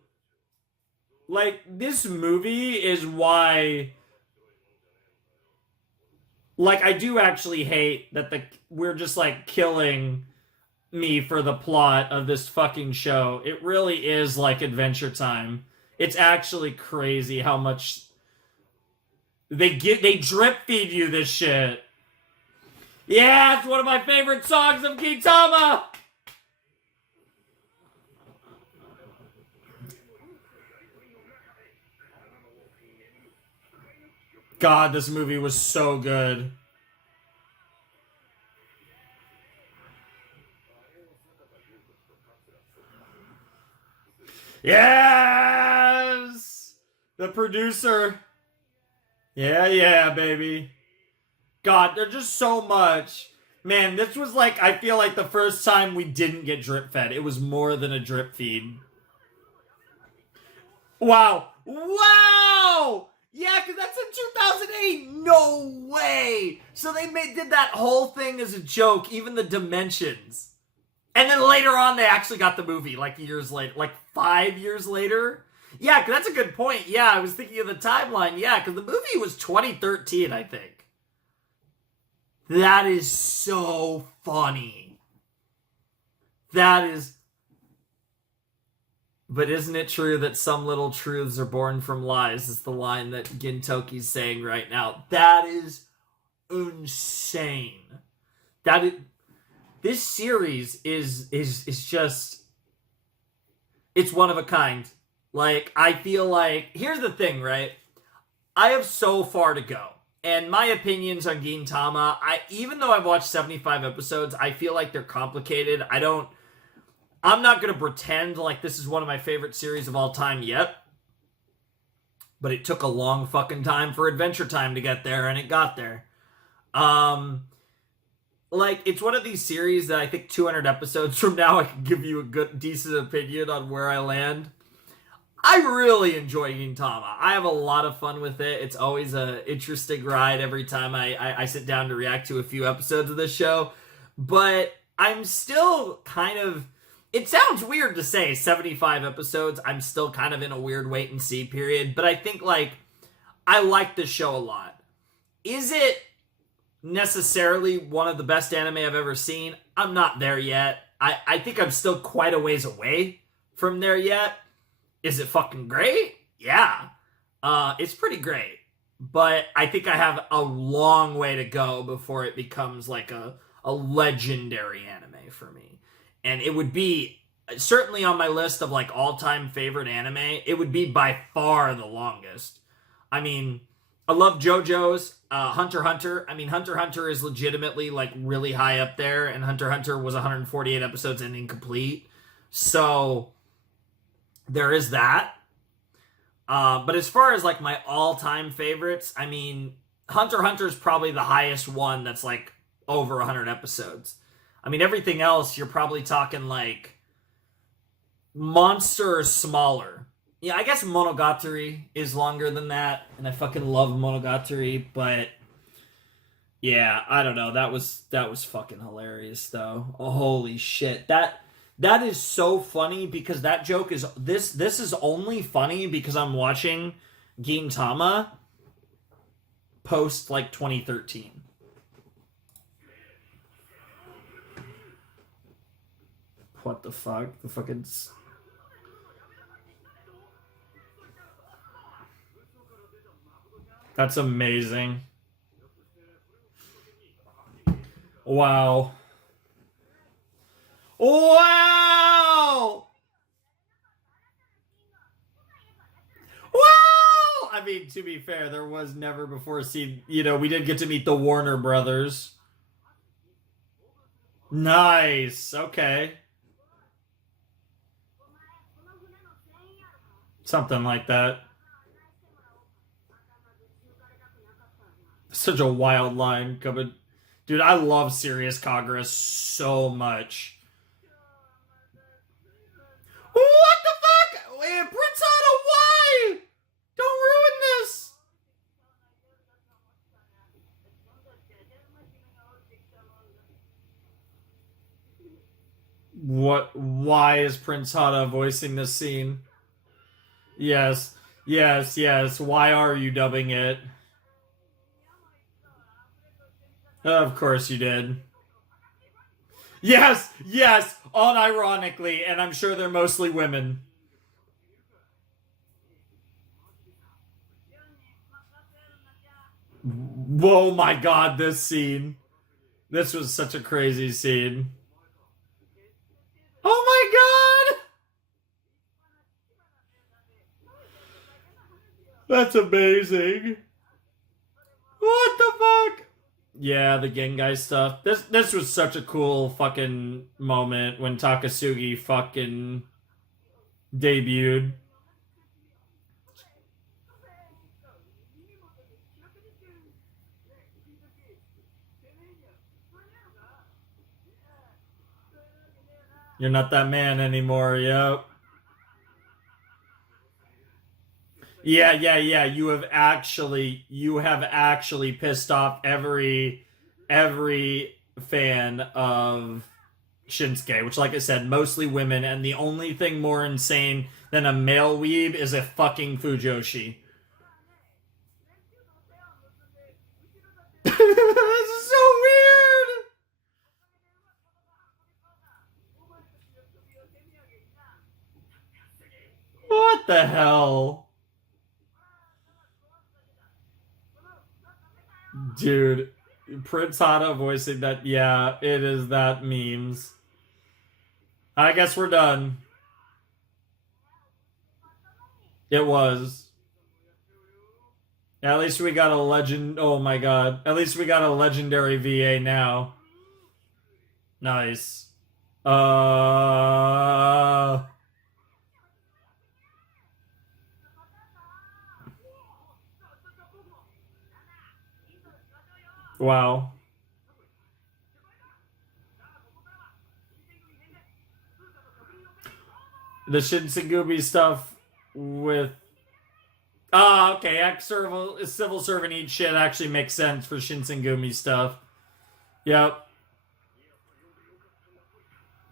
like this movie is why like I do actually hate that the we're just like killing me for the plot of this fucking show. It really is like Adventure Time. It's actually crazy how much they drip feed you this shit. Yeah, it's one of my favorite songs of Gintama. God, this movie was so good. Yes! The producer. Yeah, yeah, baby. God, there's just so much. Man, this was like, I feel like the first time we didn't get drip fed. It was more than a drip feed. Wow. Wow! Yeah, because that's in 2008. No way! So they did that whole thing as a joke, even the dimensions. And then later on, they actually got the movie, like years later, like 5 years later. Yeah, because that's a good point. Yeah, I was thinking of the timeline. Yeah, because the movie was 2013, I think. That is so funny. That is. But isn't it true that some little truths are born from lies? Is the line that Gintoki's saying right now. That is insane. That is. This series is just. It's one of a kind. Like, I feel like. Here's the thing, right? I have so far to go. And my opinions on Gintama, even though I've watched 75 episodes, I feel like they're complicated. I'm not going to pretend like this is one of my favorite series of all time yet. But it took a long fucking time for Adventure Time to get there, and it got there. Like, it's one of these series that I think 200 episodes from now I can give you a good, decent opinion on where I land. I really enjoy Gintama. I have a lot of fun with it. It's always an interesting ride every time I sit down to react to a few episodes of this show. But I'm still kind of... It sounds weird to say 75 episodes. I'm still kind of in a weird wait and see period. But I think, like, I like this show a lot. Is it necessarily one of the best anime I've ever seen? I'm not there yet. I think I'm still quite a ways away from there yet. Is it fucking great? Yeah. It's pretty great. But I think I have a long way to go before it becomes like a legendary anime for me. And it would be certainly on my list of like all-time favorite anime. It would be by far the longest. I mean, I love JoJo's, Hunter x Hunter. I mean, Hunter x Hunter is legitimately like really high up there, and Hunter x Hunter was 148 episodes and incomplete. So there is that. But as far as like my all-time favorites, I mean, Hunter x Hunter is probably the highest one that's like over 100 episodes. I mean, everything else, you're probably talking like Monster or smaller. Yeah, I guess Monogatari is longer than that, and I fucking love Monogatari, but yeah, I don't know. That was fucking hilarious though. Oh, holy shit. That is so funny because that joke is this is only funny because I'm watching Gintama. post like 2013. What the fuck? The fucking... That's amazing. Wow. Wow! Wow! I mean, to be fair, there was never before seen, we did get to meet the Warner brothers. Nice. Okay. Something like that. Such a wild line coming. Dude, I love Sirius Kagura so much. What the fuck? Prince Otto, why? Don't ruin this. What? Why is Prince Hada voicing this scene? Yes, yes, yes. Why are you dubbing it? Of course you did. Yes, yes, unironically, and I'm sure they're mostly women. Whoa, my god, this scene. This was such a crazy scene. Oh my god! That's amazing. What the fuck? Yeah, the Gengai stuff. This was such a cool fucking moment when Takasugi fucking debuted. You're not that man anymore, yep. Yeah, yeah, yeah. You have actually pissed off every fan of Shinsuke, which, like I said, mostly women, and the only thing more insane than a male weeb is a fucking Fujoshi. This is so weird! What the hell? Dude, Prince Hada voicing that, yeah, it is that memes. I guess we're done. It was. At least we got a legend. Oh my god. At least we got a legendary VA now. Nice. Wow. The Shinsengumi stuff with... Ah, okay. Civil servant eat shit actually makes sense for Shinsengumi stuff. Yep.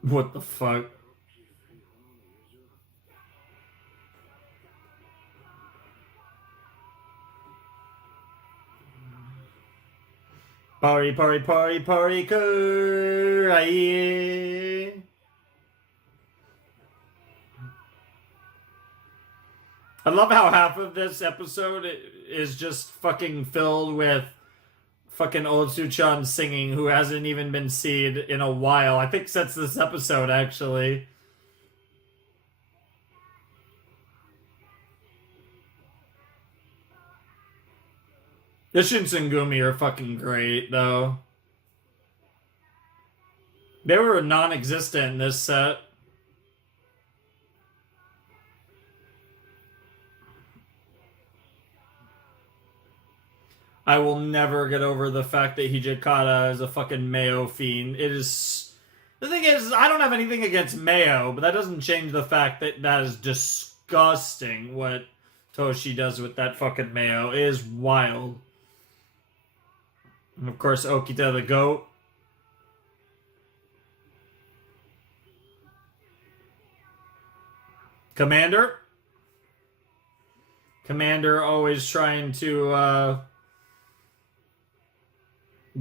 What the fuck? Party, party, party, party, kurai. I love how half of this episode is just fucking filled with fucking Otsu-chan singing, who hasn't even been seen in a while. I think since this episode, actually. The Shinsengumi are fucking great, though. They were non-existent in this set. I will never get over the fact that Hijikata is a fucking mayo fiend. It is... The thing is, I don't have anything against mayo, but that doesn't change the fact that that is disgusting what Toshi does with that fucking mayo. It is wild. And of course, Okita the goat. Commander always trying to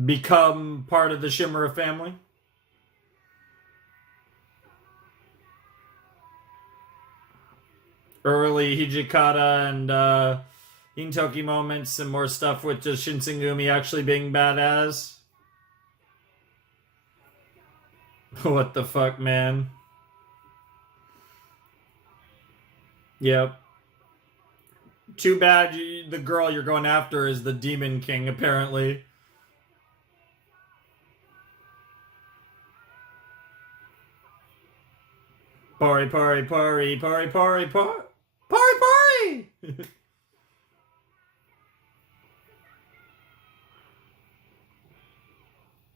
become part of the Shimura family. Early Hijikata and Gintoki moments and more stuff with just Shinsengumi actually being badass. What the fuck, man? Yep. Too bad the girl you're going after is the Demon King, apparently. Pori, pori, pori, pori, pori, pori, pori, pori!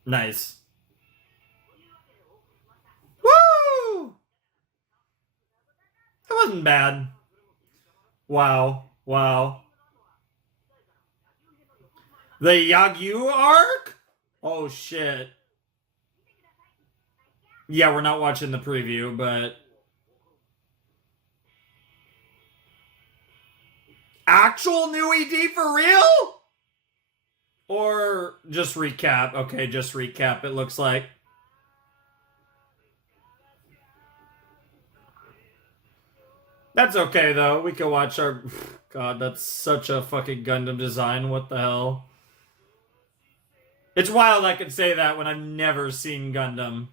Nice. Woo! That wasn't bad. Wow. Wow. The Yagyu arc? Oh, shit. Yeah, we're not watching the preview, but... Actual new ED for real? Or just recap? Okay, just recap, it looks like. That's okay, though. We can watch our... God, that's such a fucking Gundam design. What the hell? It's wild I could say that when I've never seen Gundam.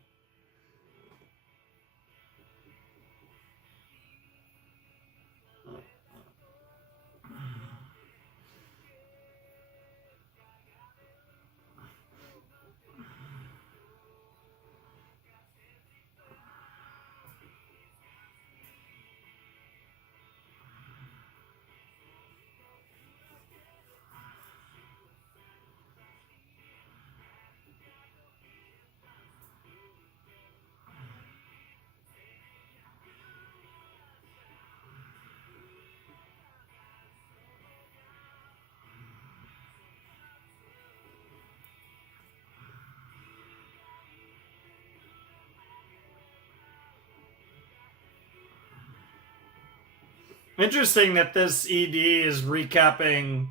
Interesting that this ED is recapping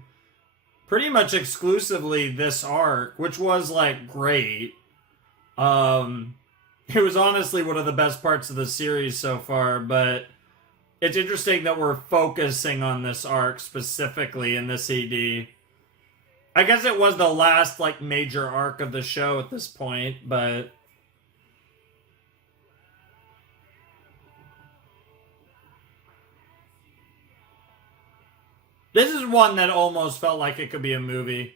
pretty much exclusively this arc, which was like great. It was honestly one of the best parts of the series so far, but it's interesting that we're focusing on this arc specifically in this ED. I guess it was the last like major arc of the show at this point, but this is one that almost felt like it could be a movie,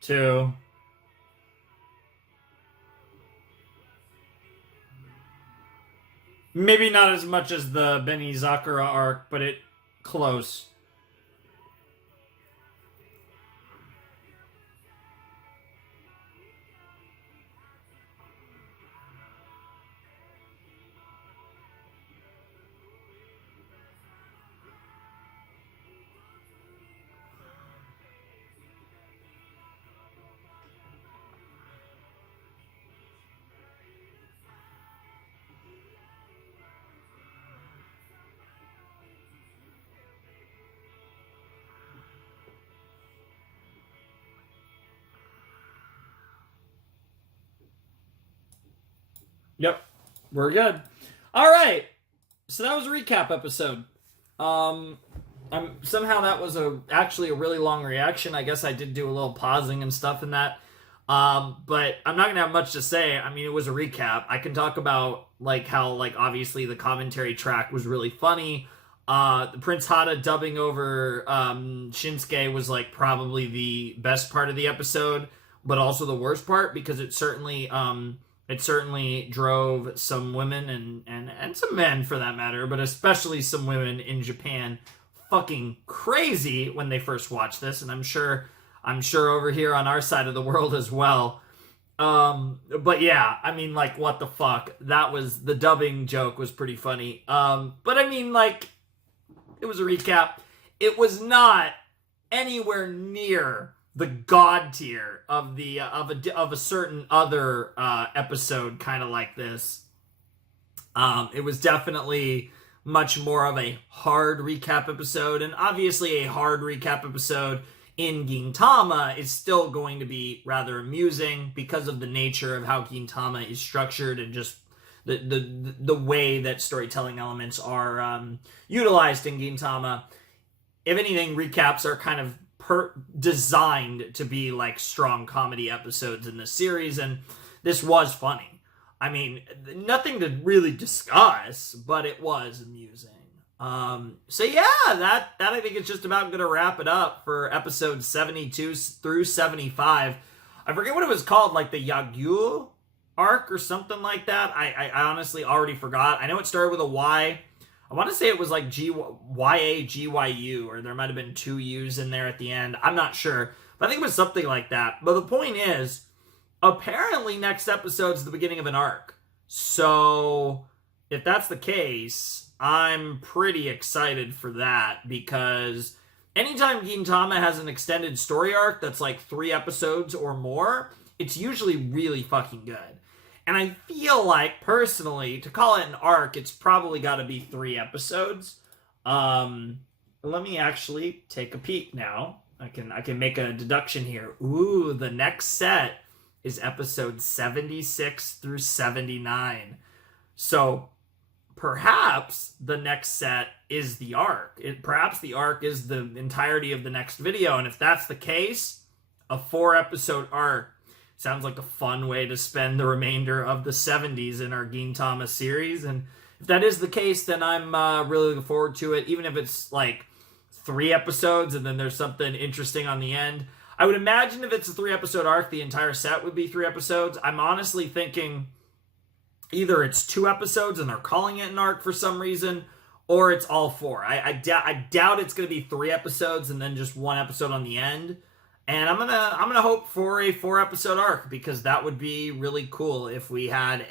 too. Maybe not as much as the Beni Zakura arc, but it close. Yep, we're good. All right, so that was a recap episode. Somehow that was actually a really long reaction. I guess I did do a little pausing and stuff in that. But I'm not gonna have much to say. I mean, it was a recap. I can talk about like how like obviously the commentary track was really funny. Prince Hada dubbing over Shinsuke was like probably the best part of the episode, but also the worst part because it certainly drove some women and some men for that matter, but especially some women in Japan fucking crazy when they first watched this, and I'm sure over here on our side of the world as well. But yeah, I mean, like, what the fuck? That was the dubbing joke was pretty funny. But I mean, like, it was a recap. It was not anywhere near the god tier of the of a certain other episode, kind of like this. It was definitely much more of a hard recap episode, and obviously a hard recap episode in Gintama is still going to be rather amusing because of the nature of how Gintama is structured and just the way that storytelling elements are utilized in Gintama. If anything, recaps are kind of designed to be like strong comedy episodes in this series, and this was funny. I mean, nothing to really discuss, but it was amusing. So yeah, that I think is just about going to wrap it up for episodes 72 through 75. I forget what it was called, like the Yagyu arc or something like that. I honestly already forgot. I know it started with a Y. I want to say it was like YAGYU, or there might have been 2 U's in there at the end. I'm not sure, but I think it was something like that. But the point is, apparently next episode's the beginning of an arc. So if that's the case, I'm pretty excited for that, because anytime Gintama has an extended story arc that's like 3 episodes or more, it's usually really fucking good. And I feel like, personally, to call it an arc, it's probably got to be 3 episodes. Let me actually take a peek now. I can make a deduction here. Ooh, the next set is episode 76 through 79. So perhaps the next set is the arc. Perhaps the arc is the entirety of the next video. And if that's the case, a 4-episode arc sounds like a fun way to spend the remainder of the 70s in our Gintama series. And if that is the case, then I'm really looking forward to it, even if it's like 3 episodes and then there's something interesting on the end. I would imagine if it's a 3-episode arc, the entire set would be 3 episodes. I'm honestly thinking either it's 2 episodes and they're calling it an arc for some reason, or it's all 4. I doubt it's going to be 3 episodes and then just 1 episode on the end. And I'm gonna hope for a 4-episode arc, because that would be really cool if we had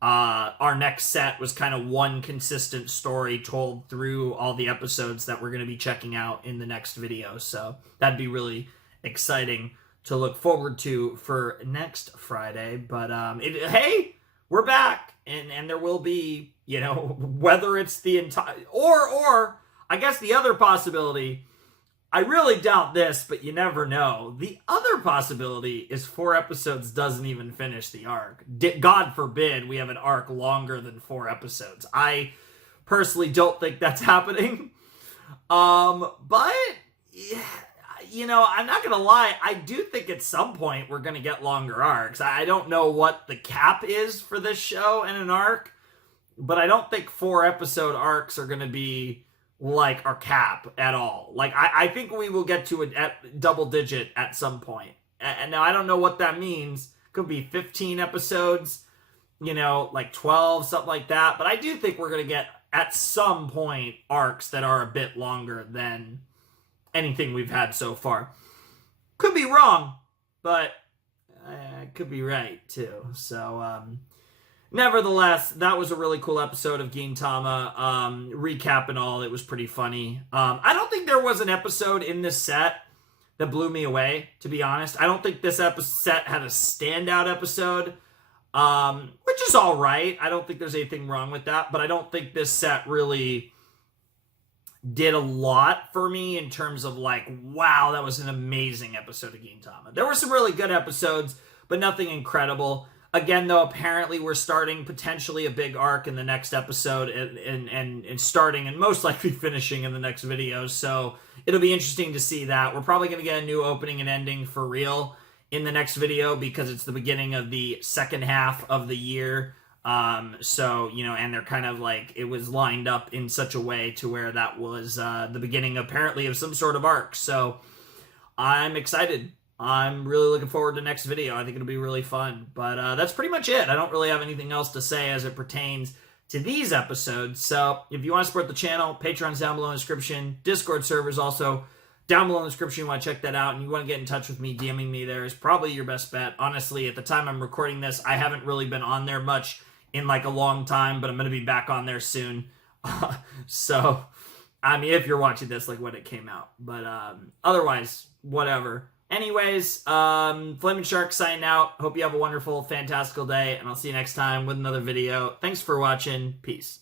our next set was kind of one consistent story told through all the episodes that we're going to be checking out in the next video. So that'd be really exciting to look forward to for next Friday. But hey, we're back, and there will be, whether it's the entire or I guess the other possibility. I really doubt this, but you never know. The other possibility is 4 episodes doesn't even finish the arc. God forbid we have an arc longer than 4 episodes. I personally don't think that's happening. But, I'm not going to lie. I do think at some point we're going to get longer arcs. I don't know what the cap is for this show and an arc, but I don't think 4-episode arcs are going to be like our cap at all. Like, I think we will get to a double digit at some point. And now I don't know what that means. Could be 15 episodes, like 12, something like that. But I do think we're going to get, at some point, arcs that are a bit longer than anything we've had so far. Could be wrong, but I could be right, too. So, nevertheless, that was a really cool episode of Gintama. Recap and all, it was pretty funny. I don't think there was an episode in this set that blew me away, to be honest. I don't think this set had a standout episode, which is all right. I don't think there's anything wrong with that, but I don't think this set really did a lot for me in terms of like, wow, that was an amazing episode of Gintama. There were some really good episodes, but nothing incredible. Again, though, apparently we're starting potentially a big arc in the next episode and starting and most likely finishing in the next video. So it'll be interesting to see that. We're probably going to get a new opening and ending for real in the next video, because it's the beginning of the second half of the year. So, and they're kind of like, it was lined up in such a way to where that was the beginning apparently of some sort of arc. So I'm excited. I'm really looking forward to next video. I think it'll be really fun. But that's pretty much it. I don't really have anything else to say as it pertains to these episodes. So if you want to support the channel, Patreon's down below in the description. Discord server's also down below in the description. You want to check that out, and you want to get in touch with me, DMing me there is probably your best bet. Honestly, at the time I'm recording this, I haven't really been on there much in like a long time, but I'm going to be back on there soon. So, I mean, if you're watching this, like when it came out. But otherwise, whatever. Anyways, Flaming Shark signing out. Hope you have a wonderful, fantastical day, and I'll see you next time with another video. Thanks for watching. Peace.